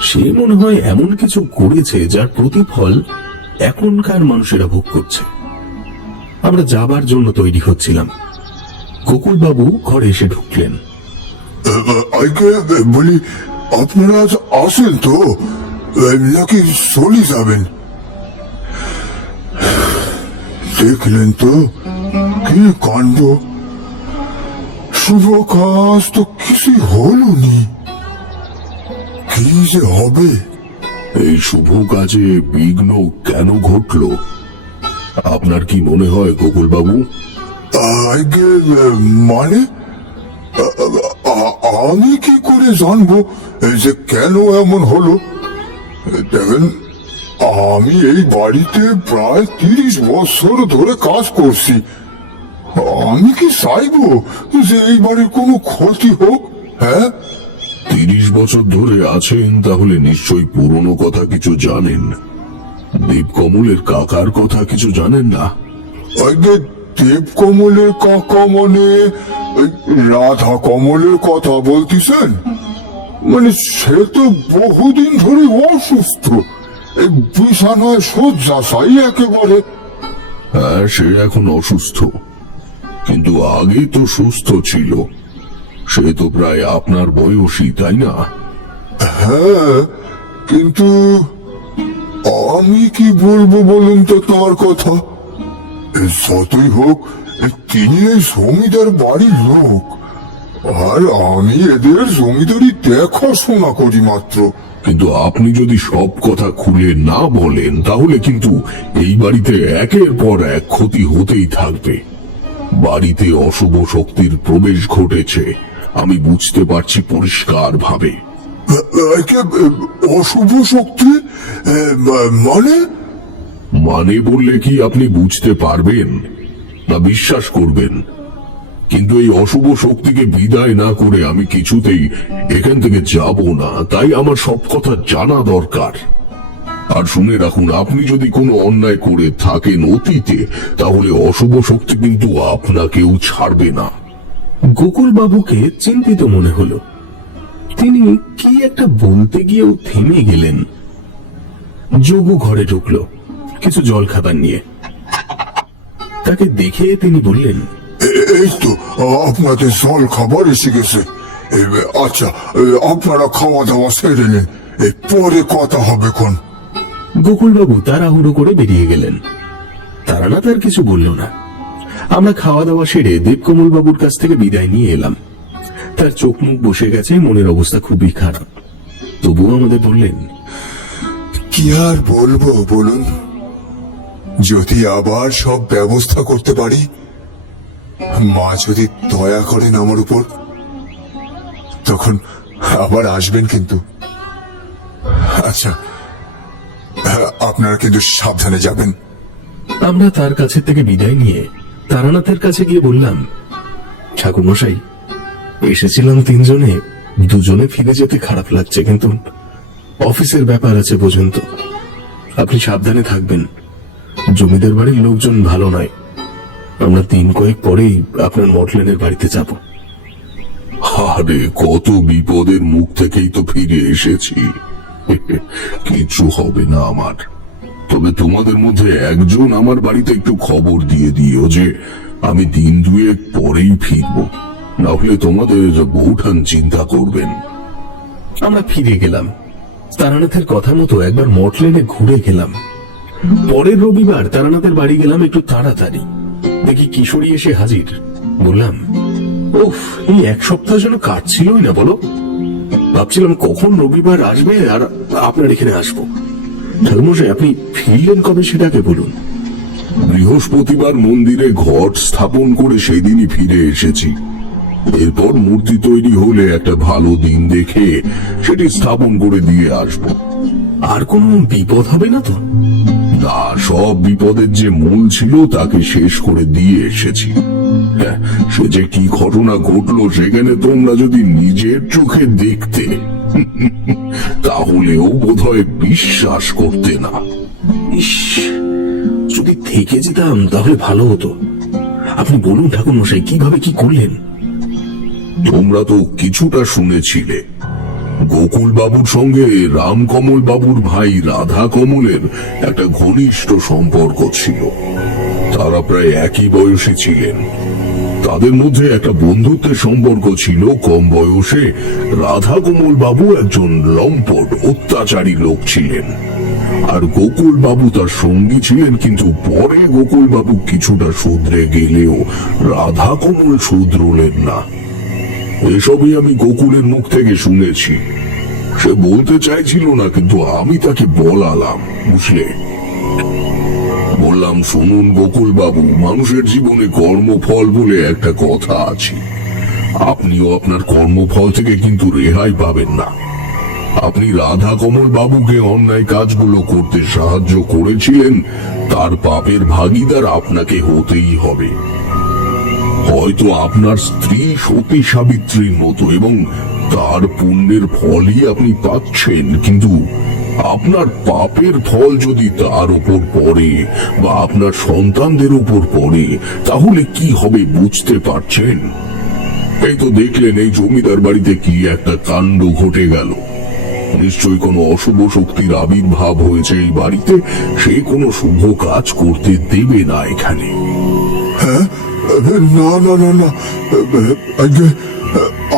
সে মনে হয় এমন কিছু করেছে যার প্রতিফল এখনকার মানুষেরা ভোগ করছে। আমরা যাবার জন্য তৈরি হচ্ছিলাম, গোকুল বাবু ঘরে এসে ঢুকলেন। আগে বলি, আপনারা আজ আসেন তো নাকি চলে যাবেন? দেখলেন তো কি কাণ্ড, শুভ কাজ তো কিছুই হলো নি, কি যে হবে। এই শুভ কাজে বিঘ্ন কেন ঘটলো আপনার কি মনে হয় গোকুল বাবু? আগে মানে আমি কি করে জানবো যে কেন এমন হলো? দেখেন, আমি এই বাড়িতে প্রায় 30 বছর ধরে কাজ করছি। আমি কি চাইবো যে এই বাড়ির কোনো ক্ষতি হোক? হ্যাঁ, 30 বছর ধরে আছেন, তাহলে নিশ্চয়ই পুরনো কথা কিছু জানেন। দেবকমলের কাকার কথা কিছু জানেন না? আগে দেবকমলের কাকা মানে ওই রাধা কমলের কথা বলতেছেন? মানে সে তো বহুদিন ধরে অসুস্থ, এই বিছানায় শয্যাশায়ী একেবারে। হ্যাঁ, সে এখন অসুস্থ, কিন্তু আগে তো সুস্থ ছিল। সে তো প্রায় আপনার বয়সী, তাই না? হ্যাঁ, কিন্তু আমি কি বলবো বলুন তো তার কথা? যতই হোক তিনি এই জমিদার বাড়ির লোক, আর আমি এদের জমিদারি দেখাশোনা করি মাত্র। কিন্তু আপনি যদি সব কথা খুলে না বলেন, তাহলে কিন্তু এই বাড়িতে একের পর এক ক্ষতি হতেই থাকবে। বাড়িতে অশুভ শক্তির প্রবেশ ঘটেছে, আমি বুঝতে পারছি পরিষ্কার ভাবে। অশুভ শক্তি মানে? মানে বললে কি আপনি বুঝতে পারবেন না বিশ্বাস করবেন? কিন্তু এই অশুভ শক্তিকে বিদায় না করে আমি কিছুতেই এখান থেকে যাব না, তাই আমার সব কথা জানা দরকার। আর শুনে রাখুন, আপনি যদি কোনো অন্যায় করে থাকেন অতীতে, তাহলে অশুভ শক্তি কিন্তু আপনাকেও ছাড়বে না। গোকুল বাবুকে চিন্তিত মনে হলো। তিনি কি একটা বলতে গিয়েও থেমে গেলেন। যোগু ঘরে ঢুকলো কিছু জল খাবার নিয়ে। তাকে দেখে তিনি বললেন, এই তো আপনাদের জল খাবার এসে গেছে। আচ্ছা, আপনারা খাওয়া দাওয়া সেরে নিন, পরে কথা হবে কোন। গোকুল বাবু তাড়াহুড়ো করে বেরিয়ে গেলেন। তারানা তার কিছু বলল না। আমরা খাওয়া দাওয়া সেরে দেবকমল বাবুর কাছ থেকে বিদায় নিয়ে এলাম। তার চোখ মুখ বসে গেছে, মনের অবস্থা খুবই খারাপ। তবুও আমাদের বললেন, কি আর বলবো বলুন, যদি আবার সব ব্যবস্থা করতে পারি, মা যদি দয়া করেন আমার উপর, তখন আবার আসবেন কিন্তু। আচ্ছা, আপনারা কিন্তু সাবধানে যাবেন। আমরা তার কাছে থেকে বিদায় নিয়ে তারানাথের কাছে গিয়ে বললাম, ঠাকুর মশাই, এসেছিলাম 3 জনে, 2 জনে ফিরে যেতে খারাপ লাগছে, কিন্তু অফিসের ব্যাপার আছে বোঝেন তো। আপনি সাবধানে থাকবেন। জমিদার বাড়ির লোকজন ভালো নয়। আমরা 3 কয়েক পরেই আপনার মটলেনের বাড়িতে যাব। আরে কত বিপদের মুখ থেকেই তো ফিরে এসেছি। কিচ্ছু হবে না আমার। তবে তোমাদের মধ্যে একজন আমার বাড়িতে একটু খবর দিয়ে দিও যে আমি দিন দুয়েক পরেই ফিরবো, না হলে তোমাদের বউঠান চিন্তা করবেন। আমরা ফিরে গেলাম। তারানাথের কথা মতো একবার মটলেনে ঘুরে গেলাম। পরের রবিবার তারানাথের বাড়ি গেলাম একটু তাড়াতাড়ি। দেখি কিশোরী এসে হাজির। বললাম, উফ, এই এক সপ্তাহ যেন কাটছিলই না বলো। ভাবছিলাম কখন রবিবার আসবে আর আপনার এখানে আসবো। ঠাকুরমশাই, আপনি ফিরলেন কবে সেটাকে বলুন। বৃহস্পতিবার মন্দিরে ঘট স্থাপন করে সেই দিনই ফিরে এসেছি। এরপর মূর্তি তৈরি হলে একটা ভালো দিন দেখে সেটি স্থাপন করে দিয়ে আসব। আর কোনো বিপদ হবে না তো? না, সব বিপদের যে মূল ছিল তাকে শেষ করে দিয়ে এসেছি। হ্যাঁ, সে যে কি ঘটনা ঘটলো সেখানে তোমরা যদি নিজের চোখে দেখতে তাহলেও বোধহয় বিশ্বাস করতে না। ইস, যদি থেকে যেতাম তাহলে ভালো হতো। আপনি বলুন ঠাকুরমশাই, কিভাবে কি করলেন? তোমরা তো কিছুটা শুনেছিলে। গোকুল বাবুর সঙ্গে রামকমল বাবুর ভাই রাধা কমলের একটা ঘনিষ্ঠ সম্পর্ক ছিল। তারা প্রায় একই বয়সী ছিলেন। তাদের মধ্যে একটা বন্ধুত্বের সম্পর্ক ছিল। কম বয়সে রাধা কমল বাবু একজন লম্পট অত্যাচারী লোক ছিলেন, আর গোকুল বাবু তার সঙ্গী ছিলেন। কিন্তু পরে গোকুল বাবু কিছুটা শুধরে গেলেও রাধা কমল শুধরলেন না। এসবই আমি গোকুলের মুখ থেকে শুনেছি। সে বলতে চাইছিল না, কিন্তু আমি তাকে বলালাম, বুঝলে। বললাম, শুনুন গোকুল বাবু, মানুষের জীবনে কর্মফল বলে একটা কথা আছে। আপনিও আপনার কর্মফল থেকে কিন্তু রেহাই পাবেন না। আপনি রাধা কমল বাবুকে অন্যায় কাজগুলো করতে সাহায্য করেছিলেন, তার পাপের ভাগীদার আপনাকে হতেই হবে। হয়তো আপনার স্ত্রী সতী সাবিত্রীর মতো, এবং তার পুণ্যের ফলই আপনি পাচ্ছেন, কিন্তু আপনার পাপের ফল যদি তার উপর পড়ে বা আপনার সন্তানদের উপর পড়ে তাহলে কি হবে বুঝতে পারছেন? এই তো দেখলেন, এই জমিদার বাড়িতে কি একটা কাণ্ড ঘটে গেল। নিশ্চয়ই কোনো অশুভ শক্তির আবির্ভাব হয়েছে এই বাড়িতে। সে কোনো শুভ কাজ করতে দেবে না এখানে। হ্যাঁ, না না না না, আগে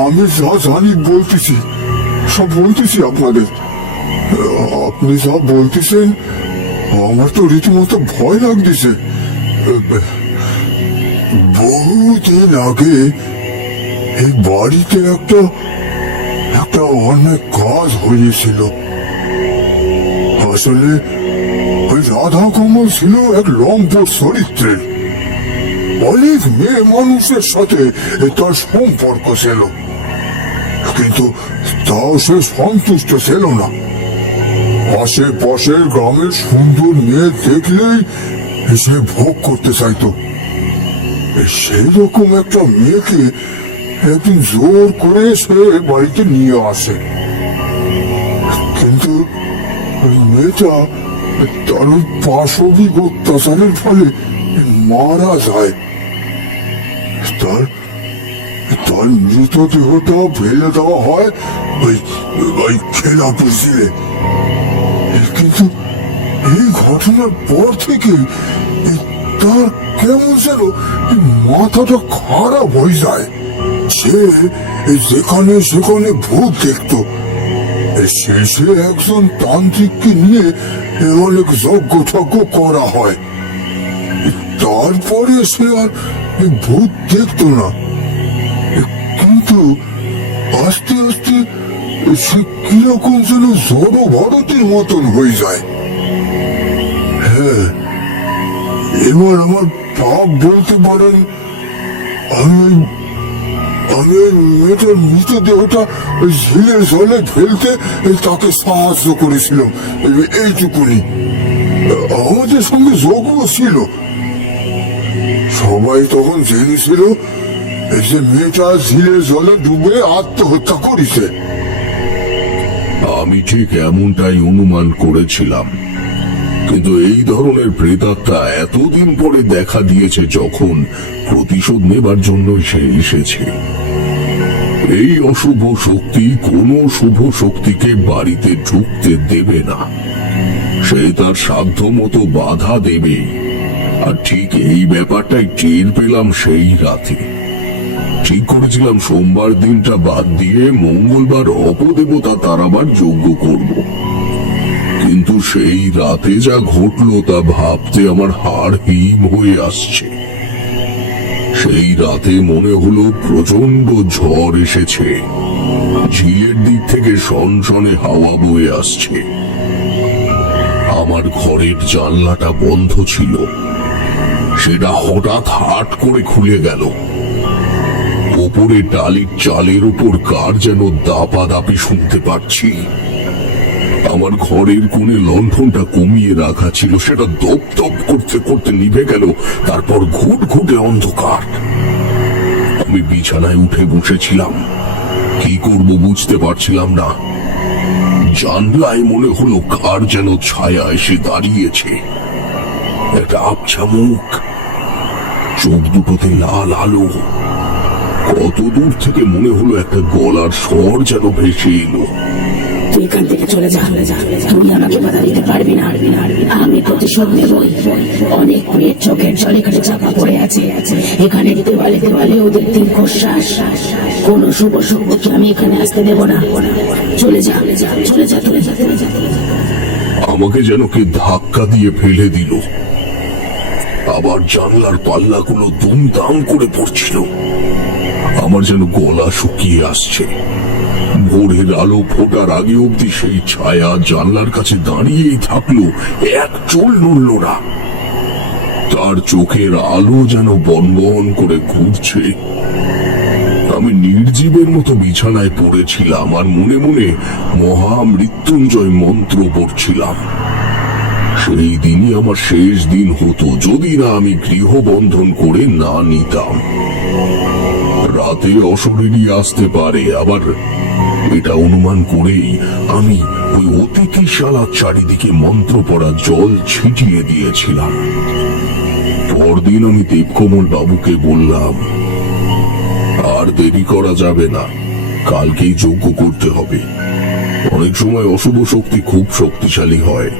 আমি যা জানি বলতেছি, সব বলতেছি আপনাদের। আপনি সব বলতেছেন, আমার তো রীতিমতো ভয় লাগতেছে। বহুদিন আগে এই বাড়িতে একটা অনেক কাজ হয়েছিল। আসলে ওই রাধা কমল ছিল এক লম্পট চরিত্রের। অনেক মেয়ে মানুষের সাথে তার সম্পর্ক ছিল, কিন্তু তাও সে সন্তুষ্ট ছিল না। আশেপাশের গ্রামের সুন্দর মেয়ে দেখলেই সে ভোগ করতে চাইতো। সেই রকম একটা মেয়েকে একদিন জোর করে সে বাড়িতে নিয়ে আসে, কিন্তু ওই মেয়েটা তার ওই পাশবিক অত্যাচারের ফলে মারা যায়। তার মৃতদেহটা ফেলে দেওয়া হয় ওই খেলা বুঝিয়ে। কিন্তু এই ঘটনার পর থেকে তার কেমন যেন মাথাটা খারাপ হয়ে যায়। সে যেখানে সেখানে ভূত দেখতো। শেষে একজন তান্ত্রিককে নিয়ে অনেক যজ্ঞ টজ্ঞ করা হয়। তারপরে সে আর ভূত দেখতো না, কিন্তু আস্তে আস্তে সে কিরকম যেন জড় ভারতের মতন হয়ে যায়। হ্যাঁ, এবার আমার পাপ বলতে পারেন। আমি ওই মেয়েটার মৃতদেহটা ওই ঝিলের জলে ফেলতে তাকে সাহায্য করেছিলাম, এইটুকুনি। আমাদের সঙ্গে যোগও ছিল। সবাই তখন জেনেছিল যে মেয়েটা ঝিলের জলে ডুবে আত্মহত্যা করেছে। আমি ঠিক এমনটাই অনুমান করেছিলাম, কিন্তু এই ধরনের প্রেতাত্মা এতদিন পরে দেখা দিয়েছে যখন, প্রতিশোধ নেবার জন্য সে এসেছে। এই অশুভ শক্তি কোনো শুভ শক্তিকে বাড়িতে ঢুকতে দেবে না। সে তার সাধ্য মতো বাধা দেবে। আর ঠিক এই ব্যাপারটাই টের পেলাম সেই রাতে। ঠিক করেছিলাম সোমবার দিনটা বাদ দিয়ে মঙ্গলবার অপদেবতা তারাবার যজ্ঞ করব। কিন্তু সেই রাতে যা ঘটলো তা ভাবতে আমার হাড় হিম হয়ে আসছে। সেই রাতে মনে হলো প্রচন্ড ঝড় এসেছে। ঝিলের দিক থেকে সনসনে হাওয়া বয়ে আসছে। আমার ঘরের জানলাটা বন্ধ ছিল, সেটা হঠাৎ হাট করে খুলে গেল। ওপরে টালির চালের উপর কার যেন দাপাদাপি শুনতে পাচ্ছি। আমার ঘরের কোণে লণ্ঠনটা কমিয়ে রাখা ছিল, সেটা দপ দপ করতে করতে নিভে গেল। তারপর ঘুটঘুটে অন্ধকার। আমি বিছানায় উঠে বসেছিলাম, কি করব বুঝতে পারছিলাম না। জানলায় মনে হলো কার যেন ছায়া এসে দাঁড়িয়েছে। একটা আবছা মুখ, চোখ দুটোতে লাল আলো। কত দূর থেকে মনে হলো একটা গলার স্বর যেন ভেসে এলো। তুই এখান থেকে চলে যা, তুই আমাকে বাধা দিতে পারবি না। আমি প্রতিশোধ নেবই। অনেক মেয়ের চোখের জল এখানে চাপা পড়ে আছে। এখানে দেওয়ালে দেওয়ালে ওদের দীর্ঘশ্বাস। কোন শুভ শক্তিকে আমি এখানে আসতে দেব না। চলে যা, চলে যা, চলে যা, চলে যা। আমাকে যেন কে ধাক্কা দিয়ে ফেলে দিল। আবার জানলার পাল্লাগুলো দুমদাম করে পড়ছিল। আমার যেন গলা শুকিয়ে আসছে। ভোরের আলো ফোটার আগে অবধি সেই ছায়া জানলার কাছে দাঁড়িয়েই থাকলো, এক চুল নড়ল না। তার চোখের আলো যেন বনবন করে ঘুরছে। আমি নির্জীবের মতো বিছানায় পড়েছিলাম আর মনে মনে মহামৃত্যুঞ্জয় মন্ত্র পড়ছিলাম। সেই দিনই আমার শেষ দিন হতো যদি না আমি গৃহবন্ধন করে না নিতাম। রাতে অশরীরী আসতে পারে, আবার এটা অনুমান করেই আমি ওই অতিথিশালার চারিদিকে মন্ত্র পড়া জল ছিটিয়ে দিয়েছিলাম। পরদিন আমি দেবকমল বাবুকে বললাম, আর দেরি করা যাবে না, কালকেই যজ্ঞ করতে হবে। অনেক সময় অশুভ শক্তি খুব শক্তিশালী হয়।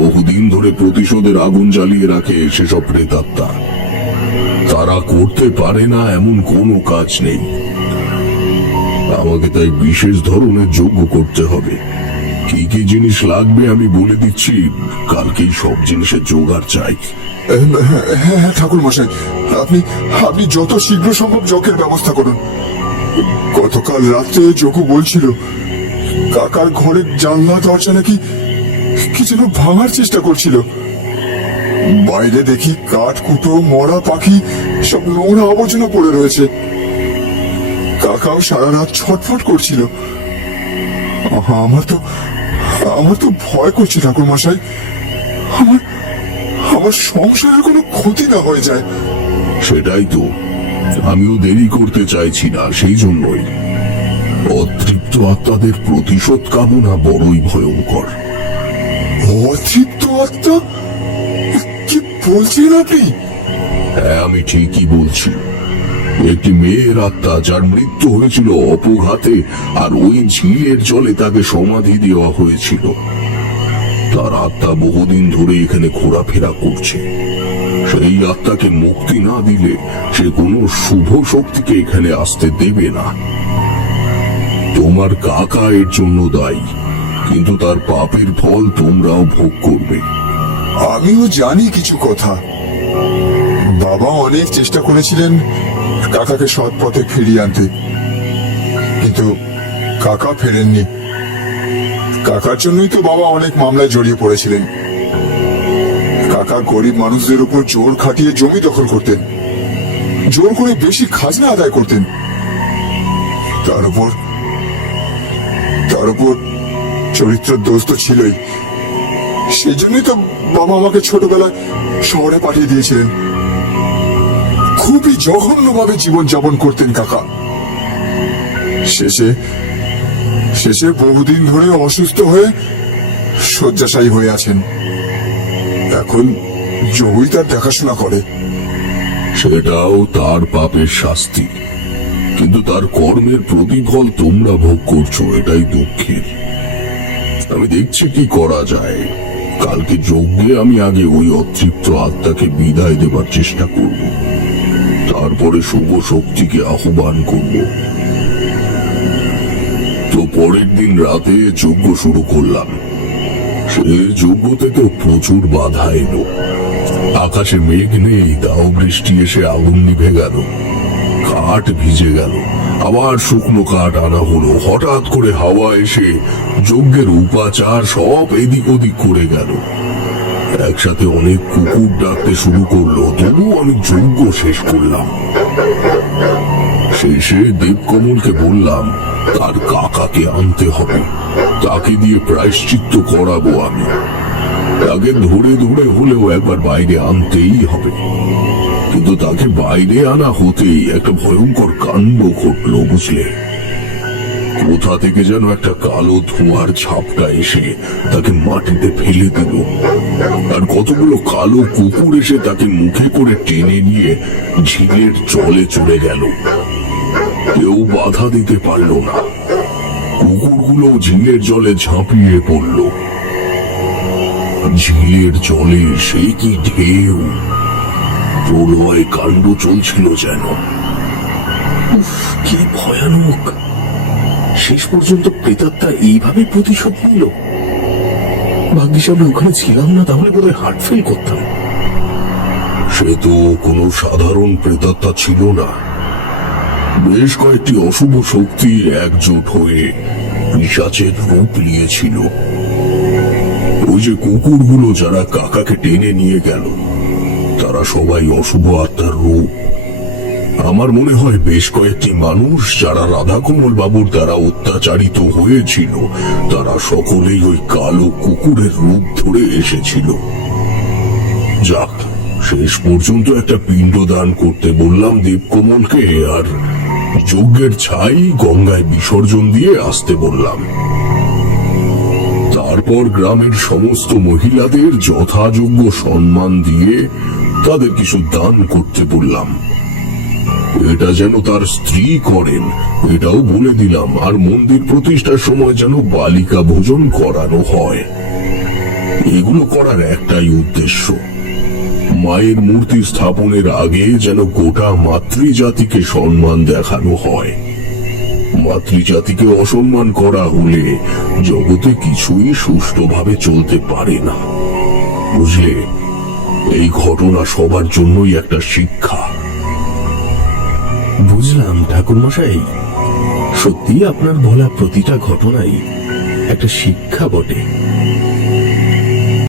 বহুদিন ধরে প্রতিশোধের আগুন জ্বালিয়ে রাখে সেসব প্রেতাত্মা। তারা করতে পারে না এমন কোনো কাজ নেই। আমাকে তাই বিশেষ ধরনের যজ্ঞ করতে হবে। কি কি জিনিস লাগবে আমি বলে দিচ্ছি, কালকেই সব জিনিসের জোগাড় চাই। হ্যাঁ ঠাকুর মশাই, আপনি যত শীঘ্র সম্ভব যজ্ঞের ব্যবস্থা করুন। গতকাল রাত্রে যোগু বলছিল কাকার ঘরের জানলা দরজা নাকি কি যেন ভাঙার চেষ্টা করছিল। বাইরে দেখি কাঠ কুটো, মরা পাখি, সব নোংরা আবর্জনা পড়ে রয়েছে। কাকাও সারা রাত ছটফট করছিল। আমার তো ভয় করছে ঠাকুর মশাই, আমার সংসারের কোনো ক্ষতি না হয়ে যায়। সেটাই তো, আমিও দেরি করতে চাইছি না। সেই জন্যই অতৃপ্ত আত্মাদের প্রতিশোধ কামনা বড়ই ভয়ঙ্কর। অতৃপ্ত আত্মা? কি বলছেন আপনি? হ্যাঁ, আমি ঠিকই বলছি। একটি মেয়ের আত্মা যার মৃত্যু হয়েছিল অপঘাতে, আর ওই ঝিলের জলে তাকে সমাধি দেওয়া হয়েছিল। তার আত্মা বহুদিন ধরে এখানে ঘোরাফেরা করছে। সেই আত্মাকে মুক্তি না দিলে সে কোনো শুভ শক্তিকে এখানে আসতে দেবে না। তোমার কাকা এর জন্য দায়ী, কিন্তু তার পাপের ফল তোমরাও ভোগ করবে। আমিও জানি কিছু কথা। বাবা অনেক চেষ্টা করেছিলেন কাকাকে সৎ পথে ফিরিয়ে আনতে, কিন্তু কাকা ফেরেননি। কাকার জন্যই তো বাবা অনেক মামলায় জড়িয়ে পড়েছিলেন। কাকা গরিব মানুষদের উপর জোর খাটিয়ে জমি দখল করতেন, জোর করে বেশি খাজনা আদায় করতেন। তার উপর চরিত্র দোষ তো ছিলই। সেই জন্যই তো বাবা আমাকে ছোটবেলায় শহরে পাঠিয়ে দিয়েছিলেন। খুবই জঘন্যভাবে জীবন যাপন করতেন কাকা। শেষে বহুদিন ধরে অসুস্থ হয়ে শয্যাশায়ী হয়ে আছেন। এখন জহুই তার দেখাশোনা করে। সেটাও তার পাপের শাস্তি। কিন্তু তার কর্মের প্রতিফল তোমরা ভোগ করছো, এটাই দুঃখের। আমি দেখছি কি করা যায়। কালকে যজ্ঞে আমি আগে ওই অতৃপ্ত আত্মাকে বিদায় দেবার চেষ্টা করব, তারপরে শুভ শক্তিকে আহ্বান করব। তো পরের দিন রাতে যজ্ঞ শুরু করলাম। সে যজ্ঞতে তো প্রচুর বাধা এলো। আকাশে মেঘ নেই, তাও বৃষ্টি এসে আগুন নিভে গেল, কাঠ ভিজে গেল, আবার শুকনো কাঠ আনা হলো। হঠাৎ করে হাওয়া এসে যজ্ঞের উপাচার সব এদিক ওদিক করে গেল। একসাথে অনেক কুকুর ডাকতে শুরু করলো, তবু আমি যজ্ঞ শেষ করলাম। শেষে দেবকমলকে বললাম তার কাকাকে আনতে হবে, তাকে দিয়ে প্রায়শ্চিত্ত করাবো আমি। তাকে ধরে ধরে হলেও একবার বাইরে আনতেই হবে। কিন্তু তাকে বাইরে আনা হতেই একটা ভয়ঙ্কর কাণ্ড ঘটলো, বুঝলে। কোথা থেকে যেন একটা কালো ধোঁয়ার ঝাপটা এসে তাকে মাটিতে ফেলে দিল, আর কতগুলো কালো কুকুর এসে তাকে মুখে করে টেনে নিয়ে ঝিলের জলে চলে গেল। কেউ বাধা দিতে পারল না। কুকুরগুলো ঝিলের জলে ঝাঁপিয়ে পড়ল। ঝিলের জলে সে কি ঢেউ! প্রলয় কাণ্ড চলছিল যেন। উফ, কি ভয়ানক! শেষ পর্যন্ত প্রেতাত্মা এইভাবে প্রতিশোধ নিল। ভাগ্যিস আমরা ওখানে ছিলাম না, তাহলে বোধহয় হার্ট ফেল করতাম। সে তো কোনো সাধারণ প্রেতাত্মা ছিল না। বেশ কয়েকটি অশুভ শক্তি একজোট হয়ে পিশাচের রূপ নিয়েছিল। ওই যে কুকুরগুলো যারা কাকাকে টেনে নিয়ে গেল, তারা সবাই অশুভ আত্মার রূপ। আমার মনে হয় বেশ কয়েকটি মানুষ যারা রাধাকমল বাবুর দ্বারা অত্যাচারিত হয়েছিল, তারা সকলেই ওই কালো কুকুরের রূপ ধরে এসেছিল। যাক, শেষ পর্যন্ত একটা পিণ্ড দান করতে বললাম দেবকমলকে, আর যজ্ঞের ছাই গঙ্গায় বিসর্জন দিয়ে আসতে বললাম। তারপর গ্রামের সমস্ত মহিলাদের যথাযোগ্য সম্মান দিয়ে তাদের কিছু দান করতে বললাম। এটা যেন তার স্ত্রী করেন এটাও বলে দিলাম, আর মন্দির প্রতিষ্ঠার সময় যেন বালিকা ভোজন করানো হয়। এগুলো করার একটাই উদ্দেশ্য, মায়ের মূর্তি স্থাপনের আগে যেন গোটা মাতৃজাতিকে সম্মান দেখানো হয়। মাতৃজাতিকে অসম্মান করা হলে জগতে কিছুই সুষ্ঠুভাবে চলতে পারে না, বুঝলে। এই ঘটনা সবার জন্যই একটা শিক্ষা। বুঝলাম ঠাকুরমশাই, সত্যি আপনার বলা প্রতিটা ঘটনাই একটা শিক্ষা বটে।